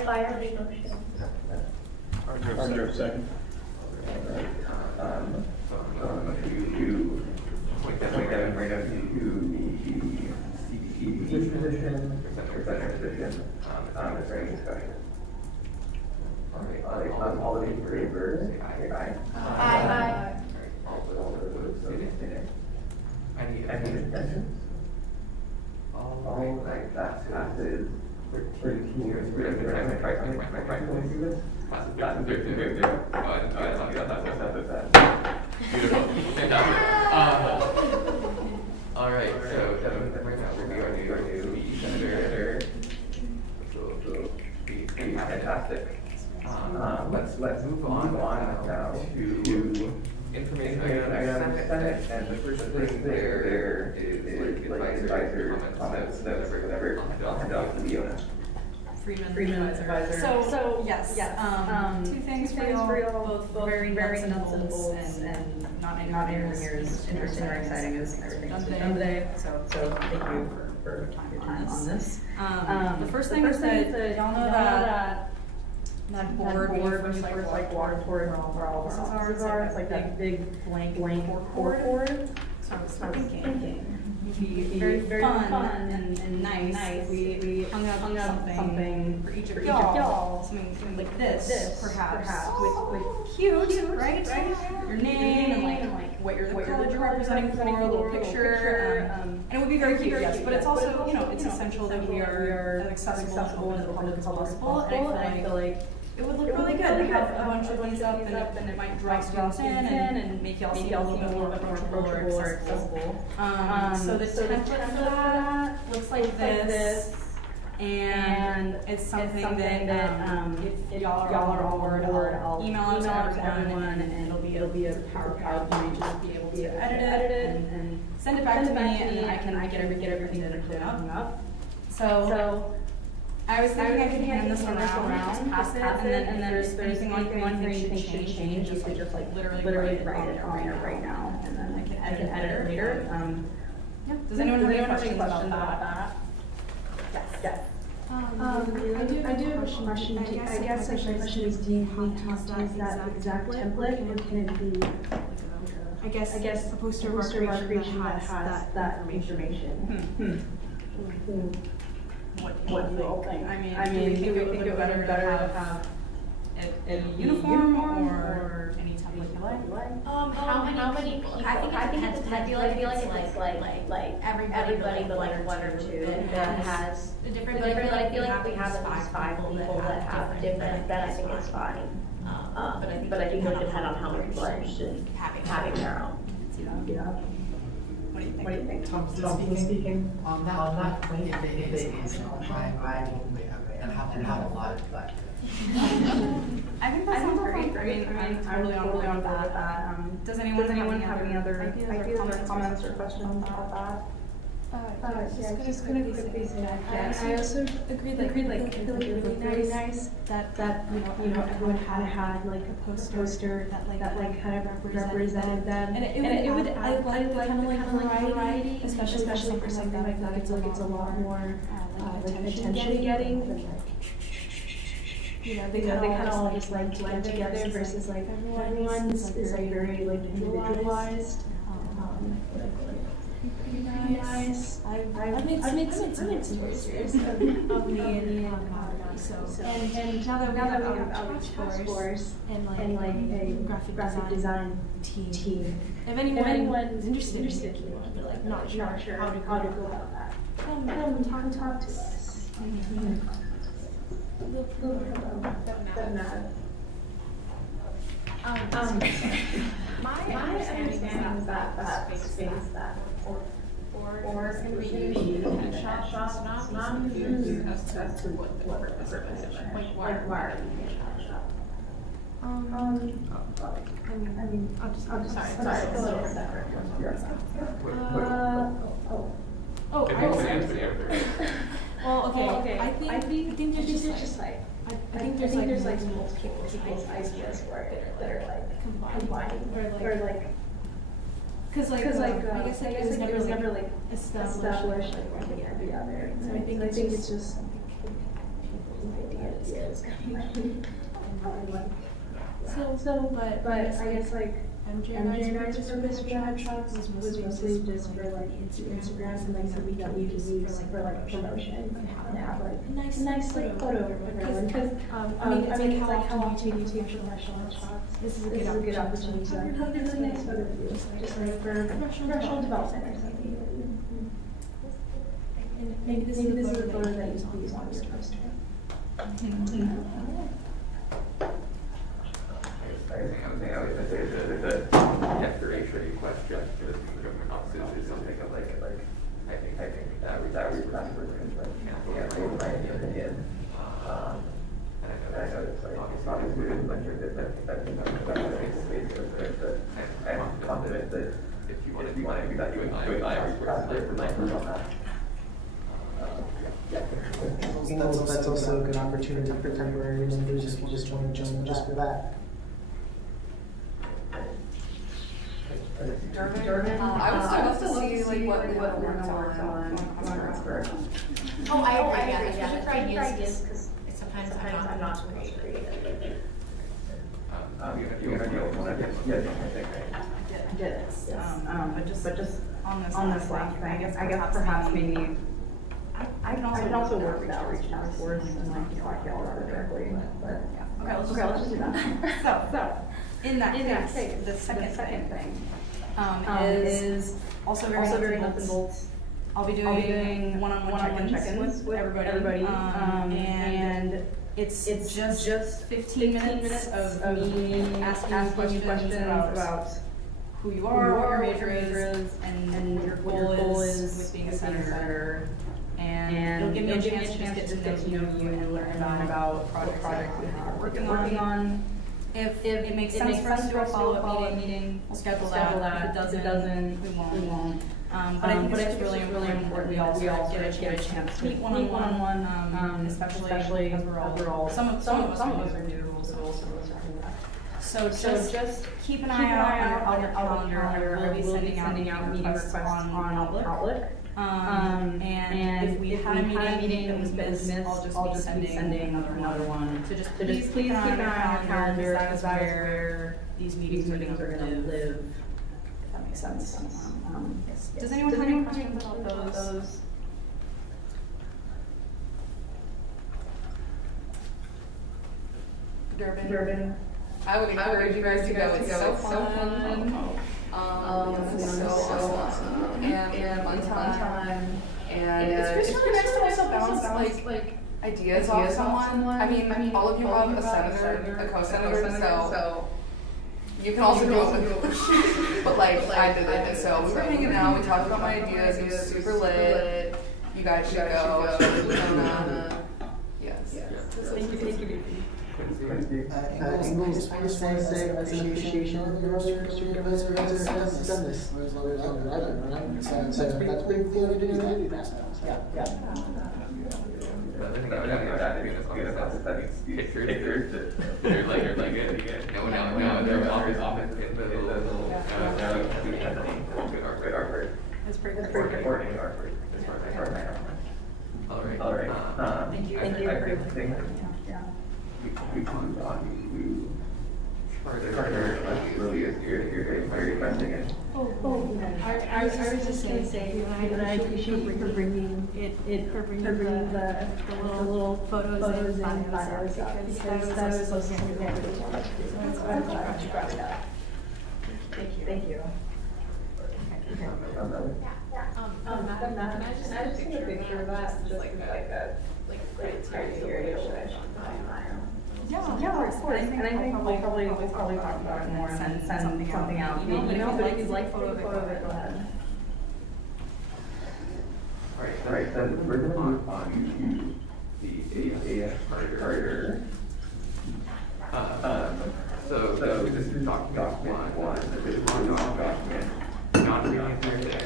Fire the motion. Archer, second. To appoint Devin right up to the CBT position, or center position, is there any discussion? All those in favor, say aye. Aye. All those abstaining. Any abstentions? All right, that passes 13 years. I'm gonna try something, my friend going through this. Passes 13 years. Beautiful. Fantastic. All right, so Devin, right now will be our new senator. Which will be Fantastic. Let's move on now to information items, Senate, and the first thing there is like advisor comments, whatever. I'll hand off to Leona. Freeman advisor. So, yes, two things for y'all, both very nuts and bolts, and not anything near as interesting or exciting as everything that's been done today, so thank you for your time on this. The first thing is that y'all know that board when you first like walk toward where all the offices are, it's like that big blank board. So I was thinking, it'd be very fun and nice if we hung up something for each of y'all, something like this, perhaps, with cute, right? Your name and like what you're the college you're representing for, a little picture, and it would be very cute, yes, but it's also, it's essential that we are as accessible to the public as possible, and I feel like it would look really good to have a bunch of these up, and it might draw students in and make y'all seem a little bit more approachable or accessible. So the template for that looks like this, and it's something that if y'all are on board, I'll email out to everyone, and it'll be a PowerPoint, just be able to edit it and send it back to me, and then I can get everything that I'm putting up. So I was thinking I could hand this around, just pass it, and then if there's anything on here you think should change, you could just like literally write it on there right now, and then I can edit it later. Yeah. Does anyone have any questions about that? Yes. I do have a question. I guess my question is, do you need to use that exact template, or can it be, I guess a poster of our creation that has that information? What do you all think? I mean, do we think it would be better to have it in uniform or any template you like? How many people? I think it depends. I feel like it's like everybody but like one or two that has a different. But I feel like we have at least 5 people that have different. Then I think it's fine. But I think it would depend on how many people are interested in having their own. Yeah. What do you think? Thompson speaking. On that point, if it is I and have a lot of that. I think that sounds great. I'm really on board with that. Does anyone have any other ideas or comments or questions about that? Just gonna quickly say that. I also agreed, like, I feel like it would be really nice that everyone had like a poster that kind of represented them. And it would, I like kind of like variety, especially for something like that. It's like it's a lot more attention getting. They kind of all just like blend together versus like everyone's is like very like individualized. Pretty nice. I've made some posters of me and so and now that we have Outreach Force and like a graphic design team. If anyone's interested but like not sure how to go about that, come talk to us. My understanding is that space that or can be used in headshots, not used as to what the purpose of it is. Like why are you using headshot? I mean, I'll just Sorry, it's a little separate. Well, okay. I think there's just like multiple people's ideas for it that are like combining or like. Because I guess it was never like established like one thing or the other. So I think it's just people's ideas But I guess like MJ and I's purpose for that shop was mostly just for like Instagram and like something that we could use for like promotion and have like a nice like photo of everyone. Because I mean it's like how often you take professional shots. This is a good opportunity to have a really nice photo of you, just like for professional development or something. And maybe this is a photo that you please want to post. I would say the declaration question for the government offices is something of like I think that we represent like my opinion. And I know it's like obviously it's like I'm confident that if you want to do that, you and I are representative on that. That's also a good opportunity for temporary members if you just want to join just for that. I would still love to see like what we would work on Oxford. Oh, I agree, yeah, especially for ideas, because sometimes I'm not so creative. I get it. But just on this last thing, I guess perhaps maybe I can also work with outreach task force and like talk to y'all directly. But yeah. Okay, let's just do that. So in that case, the second thing is also very nuts and bolts. I'll be doing one-on-one check-ins with everybody. And it's just 15 minutes of me asking questions about who you are, what your major is, and your goal is with being a senator. And it'll give me a chance to just get to know you and learn about what projects you're working on. If it makes sense for us to do a follow-up meeting, we'll schedule that. If it doesn't, we won't. But I think it's really important we all get a chance to meet one-on-one, especially because we're all some of us are new, so also So just keep an eye out on your calendar. We'll be sending out meeting requests on Outlook. And if we had a meeting that was missed, I'll just be sending another one. So just please keep an eye on your calendar, because that is where these meetings are going to live. If that makes sense. Does anyone have any questions about those? Durban. I would encourage you guys to go. It's so fun. It's so awesome. And fun time. And it's just really nice to also bounce like ideas off someone. I mean, all of you have a senator, a co-senator, so you can also do it with, but like I did it. And so we were hanging out, we talked about my ideas, it was super lit. You guys should go. Yes. Thank you. I just want to say as an appreciation of your supervisor has done this. So that's pretty cool to do that. Yeah. I think that pictures that they're like no, their office in the little good artwork. It's pretty good. Artwork. All right. Thank you. I think we can you partner really you're very friendly and I was just gonna say that I appreciate you for bringing the little photos and bios up, because that was something that everybody wanted to do. So I'm glad you brought it up. Thank you. Can I just take a picture of that, just like a criteria Yeah, of course. And I think we'll probably talk about it more and send something out. You know, if you'd like photo of it, go ahead. All right. Then we're going to move on to the AS Carter. So this is document one. This is one document. Not reading it here today.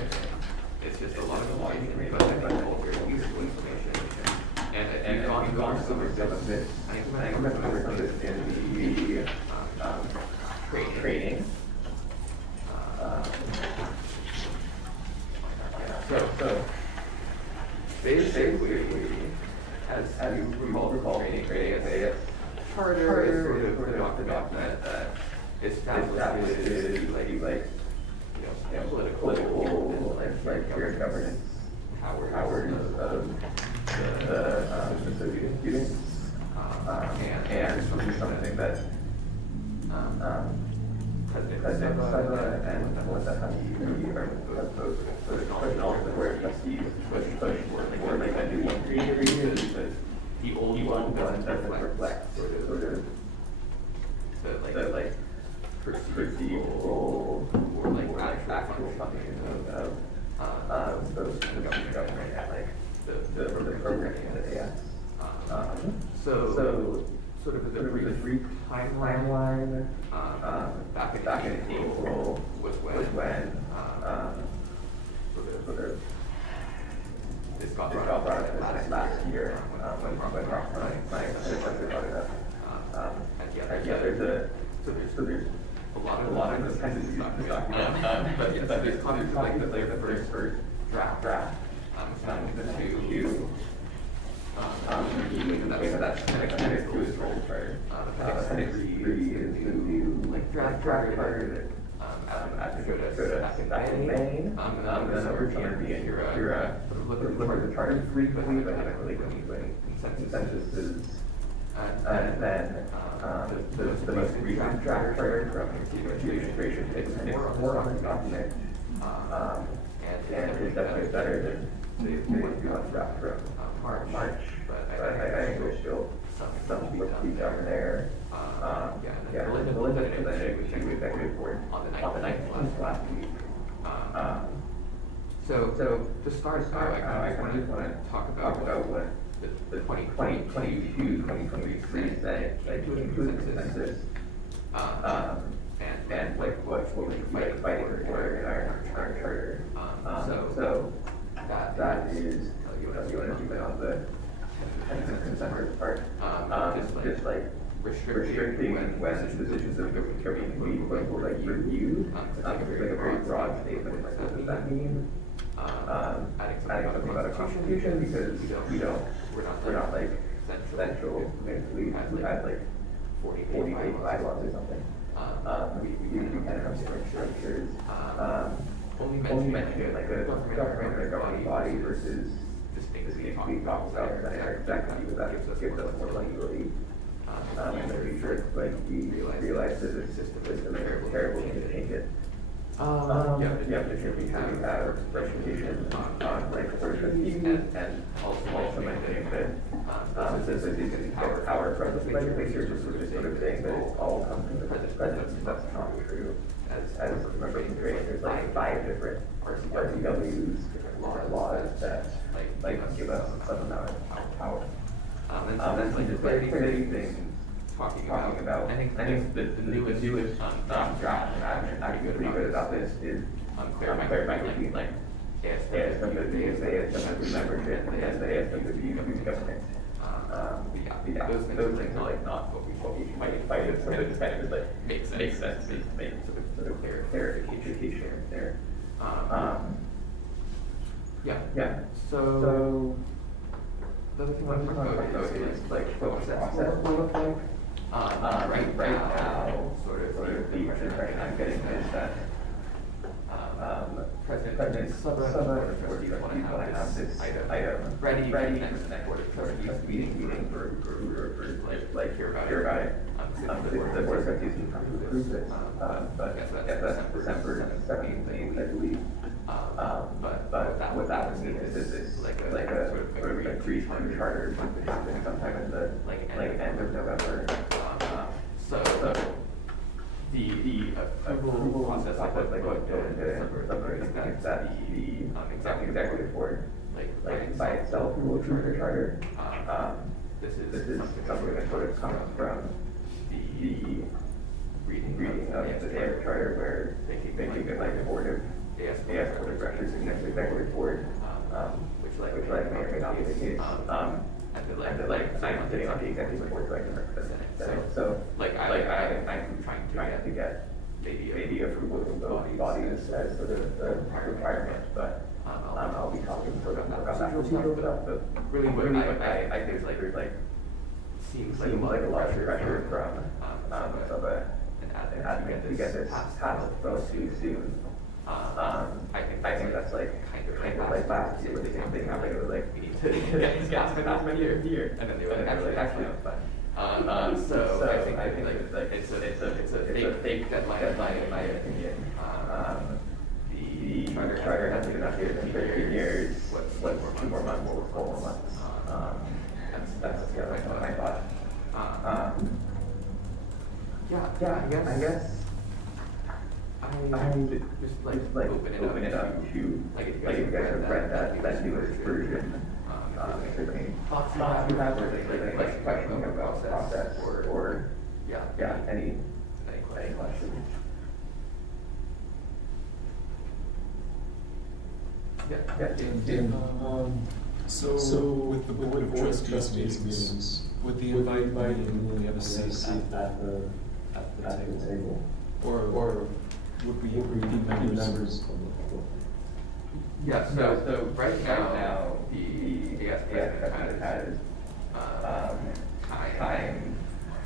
It's just a lot of information, but I think very useful information. And gone over some of this. I remember some of this in the training. So basically, as you recall training as charter is sort of the document that establishes political and shared governance powers of the Soviet students. And something that President Sava and Wasahaki are both also where trustees push for like a new one because the old one doesn't reflect sort of the like perceived role or like actual function of those in the government and like the programming of the AS. So sort of a brief timeline. Back in April was when sort of this got brought up last year when Rob brought it up. And yeah, there's a lot of this kind of document. But yeah, there's comments like the first draft. The two. That's kind of who is role charter. Appendix 3 is the new like draft charter that go to back in May. And then over here, you're look at the charter frequently, but haven't really been consensus is. And then the most recent draft charter from the administration takes more on the document, and it's definitely better than the one draft from March, but I think there's still some work to be done there. Belinda presented to the executive board on the 9th last week. So to start out, I kind of want to talk about what the 2022-2023 Senate include consensus, and like what we fighting for in our charter. So that is you want to do that on the consent part, just like restricting when decisions of the government can be like reviewed. It's like a very broad statement. Like, what does that mean? Adding something about a constitution because we're not like central. We had like 48 bylaws or something. We kind of have different structures. Only mentioning like a government or governing body versus distinctly talking about that are exactly what that gives us more flexibility. In the future, like we realize that the system is terrible to change it. We have representation on like board trustees and also mentioning that this is using power from the legislature, just sort of saying that it all comes from the president. That's not true. As remembering great, there's like 5 different RCWs, different laws that like give us some amount of power. And so that's like the very thing talking about. I think the newest draft, and I'm pretty good about this, is clarifying between like ASWWU, the ASWWU membership, and the ASWWU government. Those things are like not what we fight. So it just kind of just like makes sense. Make sort of clarification there. So the other thing I want to talk about is like what the process will look like. Right now, sort of the impression I'm getting is that President Sava and Board of Trustees want to have this item ready next Board of Trustees meeting for like hear about it. The Board of Trustees can come to approve this, but that's December 17th, I believe. But what that would mean is like a sort of a 3-time charter would happen sometime in the end of November. So the approval process like what December is that the executive board like by itself will approve the charter. This is something that sort of comes from the reading of the charter where they keep it like the board of AS Board of Directors and next executive board, which may or may not be the case. And like I'm sitting on the executive board, so I can represent the Senate. So I'm trying to get maybe approval from both bodies as sort of the requirement, but I'll be talking about that procedural stuff. But really, what I think there's like seems like a lot of pressure from an admin to get this passed relatively soon. I think that's like kind of like last year, where the same thing happened. It was like, we need to get these gas passed here, and then they were like, actually, no, it's fine. So I think like it's a fake deadline in my opinion. The charter has been up here for 13 years. What's 2 more months? 4 more months. That's my thought. Yeah, I guess. I just like open it up to like if you guys have read that newest version. If there's any thoughts you have, or like questioning about the process, or any questions. So with the board of trustees meetings, would the invite only have a seat at the table? Or would we be members? Yeah, so right now, the ASWWU has time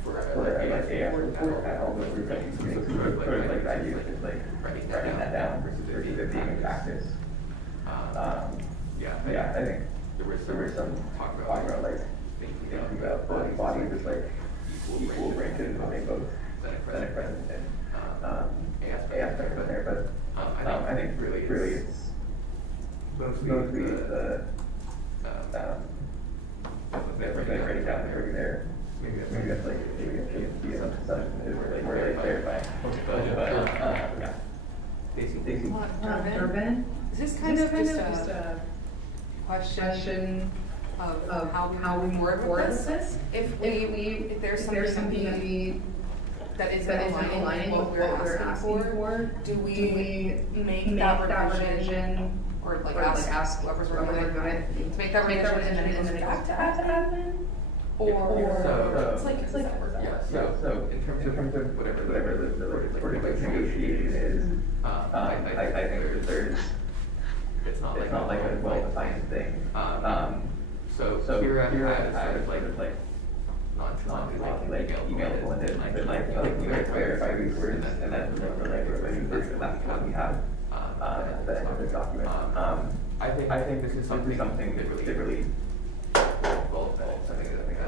for like ASWWU at all those meetings. So sort of like the idea is just like writing that down versus it being in practice. I think there was some talk about like thinking about voting bodies as like equal ranges when they both Senate President and ASWWU in there, but I think really it's mostly the writing down there. Maybe that's like it should be some really clarifying. Yeah. Stacey. Durbin? Is this kind of just a question of how we move forward with this? If there's something that isn't aligning with what we're asking for, do we make that revision or like ask whoever's reviewing it to make that revision and then it goes back to admin? Or it's like so in terms of whatever the sort of like negotiation is, I think there's it's not like a well-defined thing. So Kira has sort of like nonchalantly like emailed and then like you guys verify these words and then for like a revision version, that's what we have the end of the document. I think this is something that really well something that I think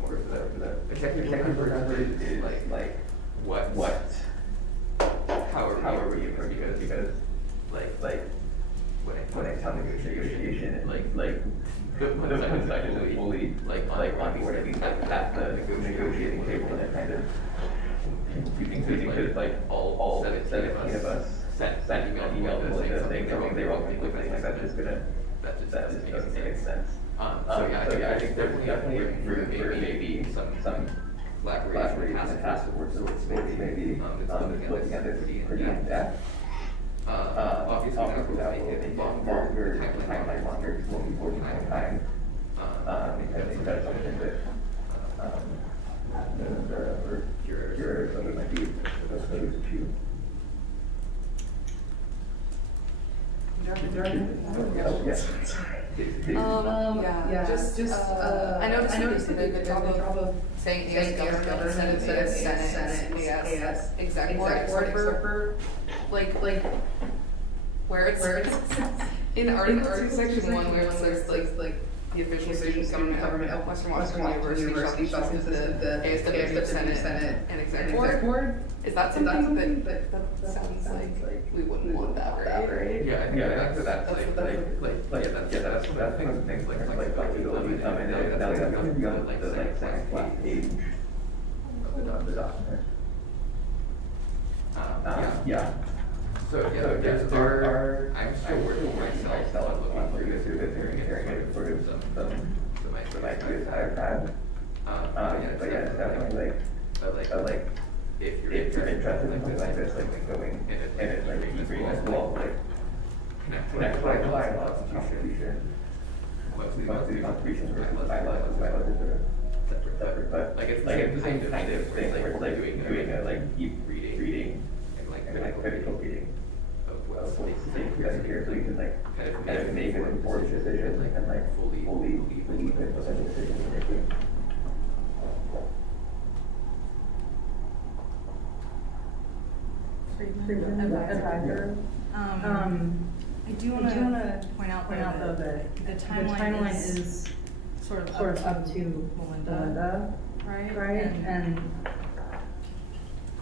more for the executive version is like what how are we approaching it, because like when I tell negotiation like the ones I actually fully like on board, I think that's the negotiating table, and it kind of confusing because like all 17 of us sent email saying they're all think like that's just doesn't make sense. So yeah, I think there's definitely room for maybe some collaboration and task force sorts maybe looking at this pretty in depth. Obviously without making it longer, the timeline longer, it's looking for time. I think that's something that your something might be the best way to achieve. I noticed you did a good job of saying AS government, Senate, AS exec board, except for like where it's in Article 2, Section 1, where it says like the official student government of Western Washington University shall consist of the ASWWU Senate and exec board. Is that something that sounds like we wouldn't want that, right? Yeah, I think that's like that's one of the things like flexibility. And now we have like the last page of the document. So I'm still working myself on looking through this and sort of some ideas I've had. But yeah, it's definitely like if you're interested in something like this, like going in it like reading as well, like connect like the Constitution, monthly contributions versus bylaws is separate, but like it's the same kind of thing where it's like doing a like deep reading and like critical reading of what's safe here, so you can like kind of make an informed decision and like fully believe in what that decision you're making. advisor. I do want to point out though that the timeline is sort of up to Melinda, right? And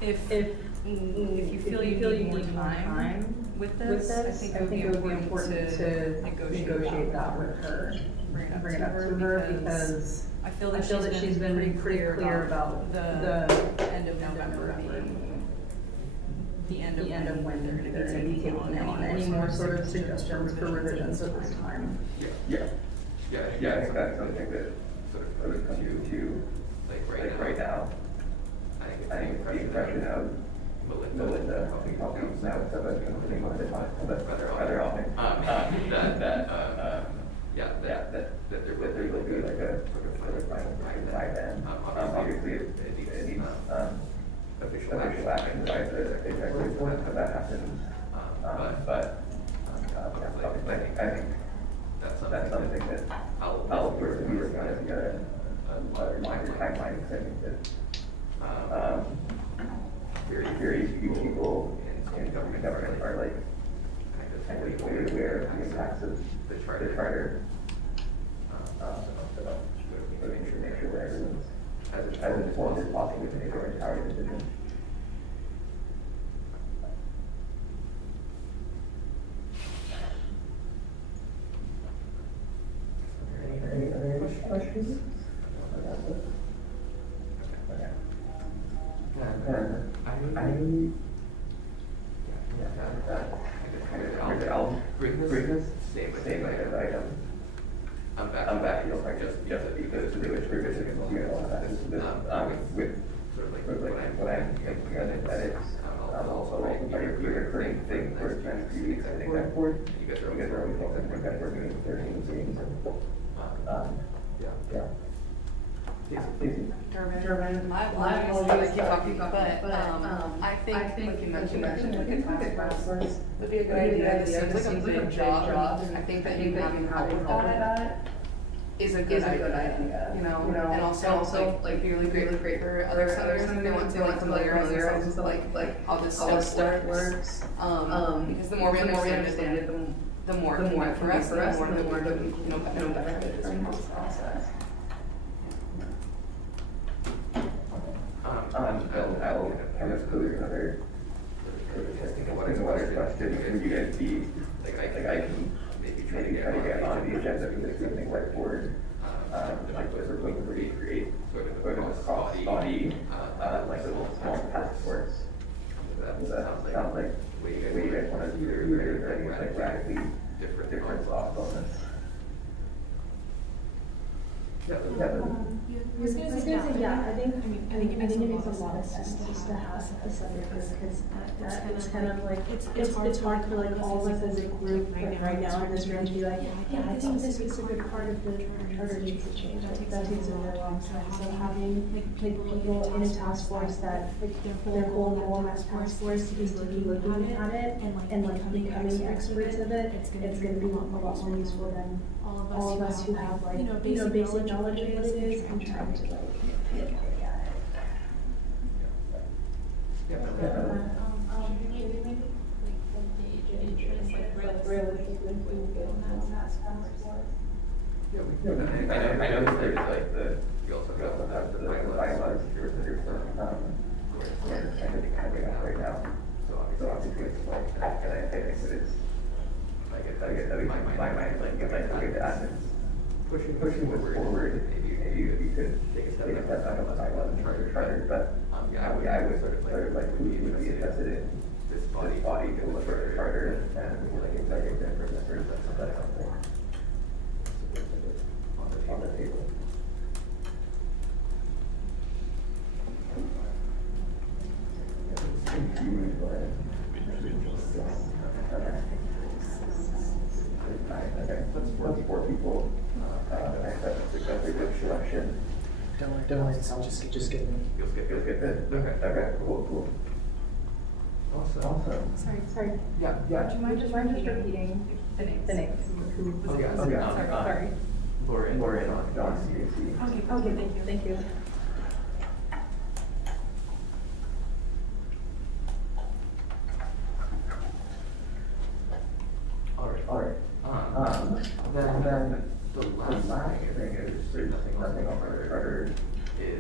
if you feel you need more time with this, I think it would be important to negotiate that with her. Bring it up to her because I feel that she's been pretty clear about the end of November being the end of when they're going to be taking on any more sort of suggestions for revisions at this time. Yeah, I think that's something that sort of comes to right now. I think the impression of Melinda helping now with some of the company rather often. That there will be like a sort of final by then. Obviously, it needs official action by the executive board so that happens. But I think that's something that I'll personally work on as a reminder timeline, because I think that very few people in government are like kind of fully aware of the impacts of the charter. So make sure that everyone's as informed as possible to make their entire decision. Any other questions? Okay. I'll bring this same item. I'm back just because the newest revision is with sort of like what I'm thinking of it, that it's also like a recurring thing for next few weeks. I think that board, you guys are always welcome to that board meeting, 13 meetings, and yeah. Durbin, my apologies, I keep talking, but, I think, like you mentioned, like a task force would be a good idea. This seems like a big job, and I think that you having help with that is a good idea, you know, and also, like, really great for other sellers, and they want to familiarize themselves with, like, how this stuff works. Because the more we understand it, the more it can work for us, the more we can, benefit from this process. I'll kind of pose another question for you guys to be, like I can maybe try to get on the agenda for this evening whiteboard. Like was proposed to create sort of a cross-body, like a little small task force. That sounds like what you guys want to do, or any like radically different thoughts on this. I was gonna say, yeah, I think it makes a lot of sense just to have a separate group, because it's kind of like, it's hard for like all of us as a group right now in this room to be like, yeah, I think this specific part of the charter needs to change. I think that takes a really long time. So having like people in a task force that their goal on that task force is to be looking at it and like becoming experts of it, it's gonna be a lot more useful than all of us who have like, basic knowledge of what it is and trying to like look at it. I know that there's like you also have the bylaws here we're kind of coming up right now. So obviously it's like, and I think that it's like my mind like if I look at that, it's pushing this forward. Maybe you could take a step out of the bylaws and charter, but I would sort of like who would be interested in this body to look for a charter and like executive representatives, that's something on the table. Okay, that's four people. That's a good selection. Don't worry, I'll just get me. You'll skip it. Okay, cool. Awesome. Sorry. Yeah. Would you mind just repeating the names? Who was it? Sorry. Lauren on CAC. Okay, thank you.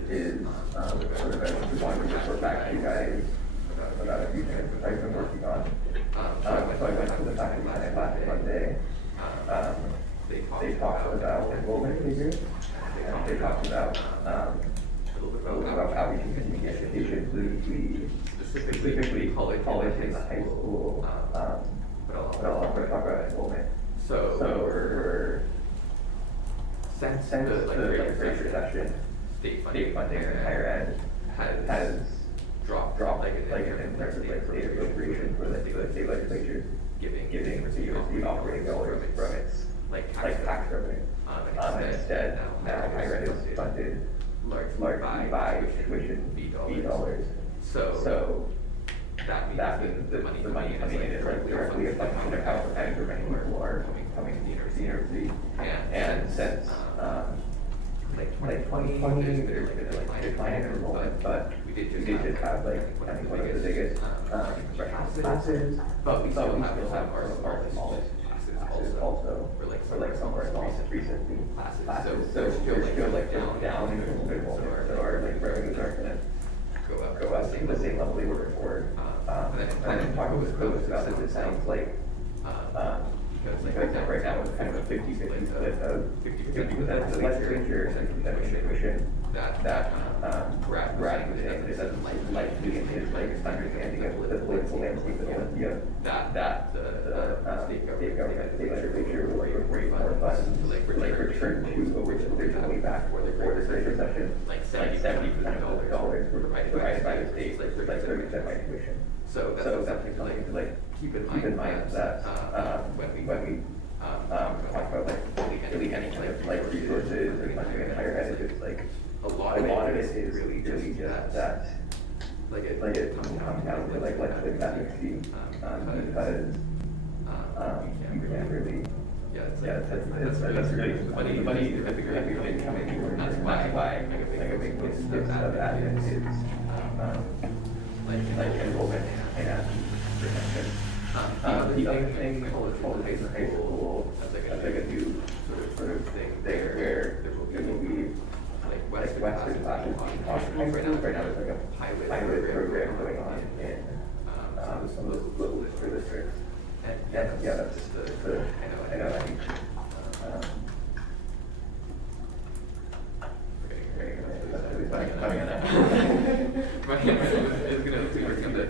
sort of, I just wanted to report back to you guys about a few things that I've been working on. So I went to the faculty senate last Monday. They talked about enrollment figures, and they talked about, a little bit about how we can continue education through specifically college and high school. But I'll talk about enrollment. So we're since the great recession, state funding in higher ed has dropped like in terms of like state appropriation for the state legislature giving the university operating dollars from its like tax revenue. And instead now higher ed is funded largely by tuition fee dollars. So that means the money coming in is like directly a function of how many people are coming to the university. And since like 2020, there's been a like decline in enrollment, but we did just have like I think one of the biggest freshman classes, but we still have our smallest classes also for like some of our smallest recently classes. So we're still like down in enrollment, so our like revenues aren't gonna go up to the same level they were before. And then talking with coaches about this, it sounds like because right now it's kind of a 50-50 split of 50% of the legislature and 50% tuition. That Brad was saying that it doesn't like to get his like understanding of the political landscape of Olympia. That the state government, state legislature will raise more funds to like return to originally back for the great recession. Like 70% of the dollars were provided by the states, like 30% by tuition. So that's something to like keep in mind that when we talk about like really any kind of like resources or funding in higher ed, it's just like a lot of it is really just that like it comes down to like legislative advocacy because you can't really that's really money is a bigger income and that's why like a big piece of that is like enrollment and retention. The other thing is high school as like a new sort of thing there where there will be like Western classes being taught. Right now there's like a pilot program going on in some of those local districts. And yeah, that's just I know I think it's gonna become the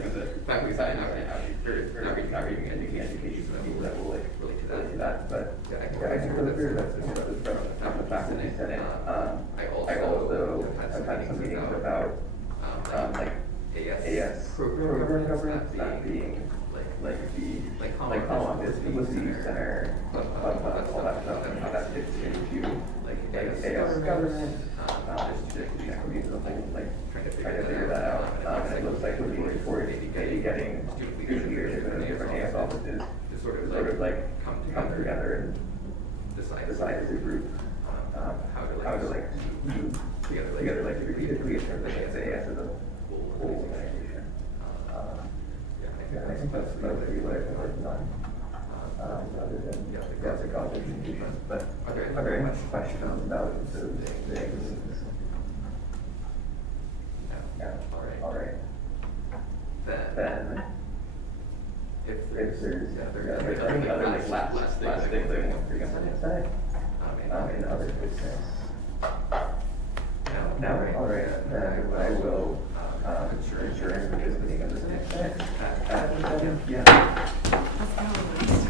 faculty side not reading education that will like relate to that. But yeah, I think for the fear that's from the faculty senate. I also have had some meetings about like AS program governance not being like how this publicity center all that stuff and how that fits into like AS government. Just equity as a whole, like trying to figure that out. And it looks like we're moving forward maybe getting student leadership in the different AS offices to sort of like come together and decide as a group how to like move together like repeatedly in terms of AS as a whole organization. I think that's mostly what I've been working on. Other than the college institution. But are there any questions about those things? No. All right. Then if there's any other like last things I want to bring up on the side, in other business. No. All right. Then I will adjourn the business meeting of this next. Yeah. Let's go.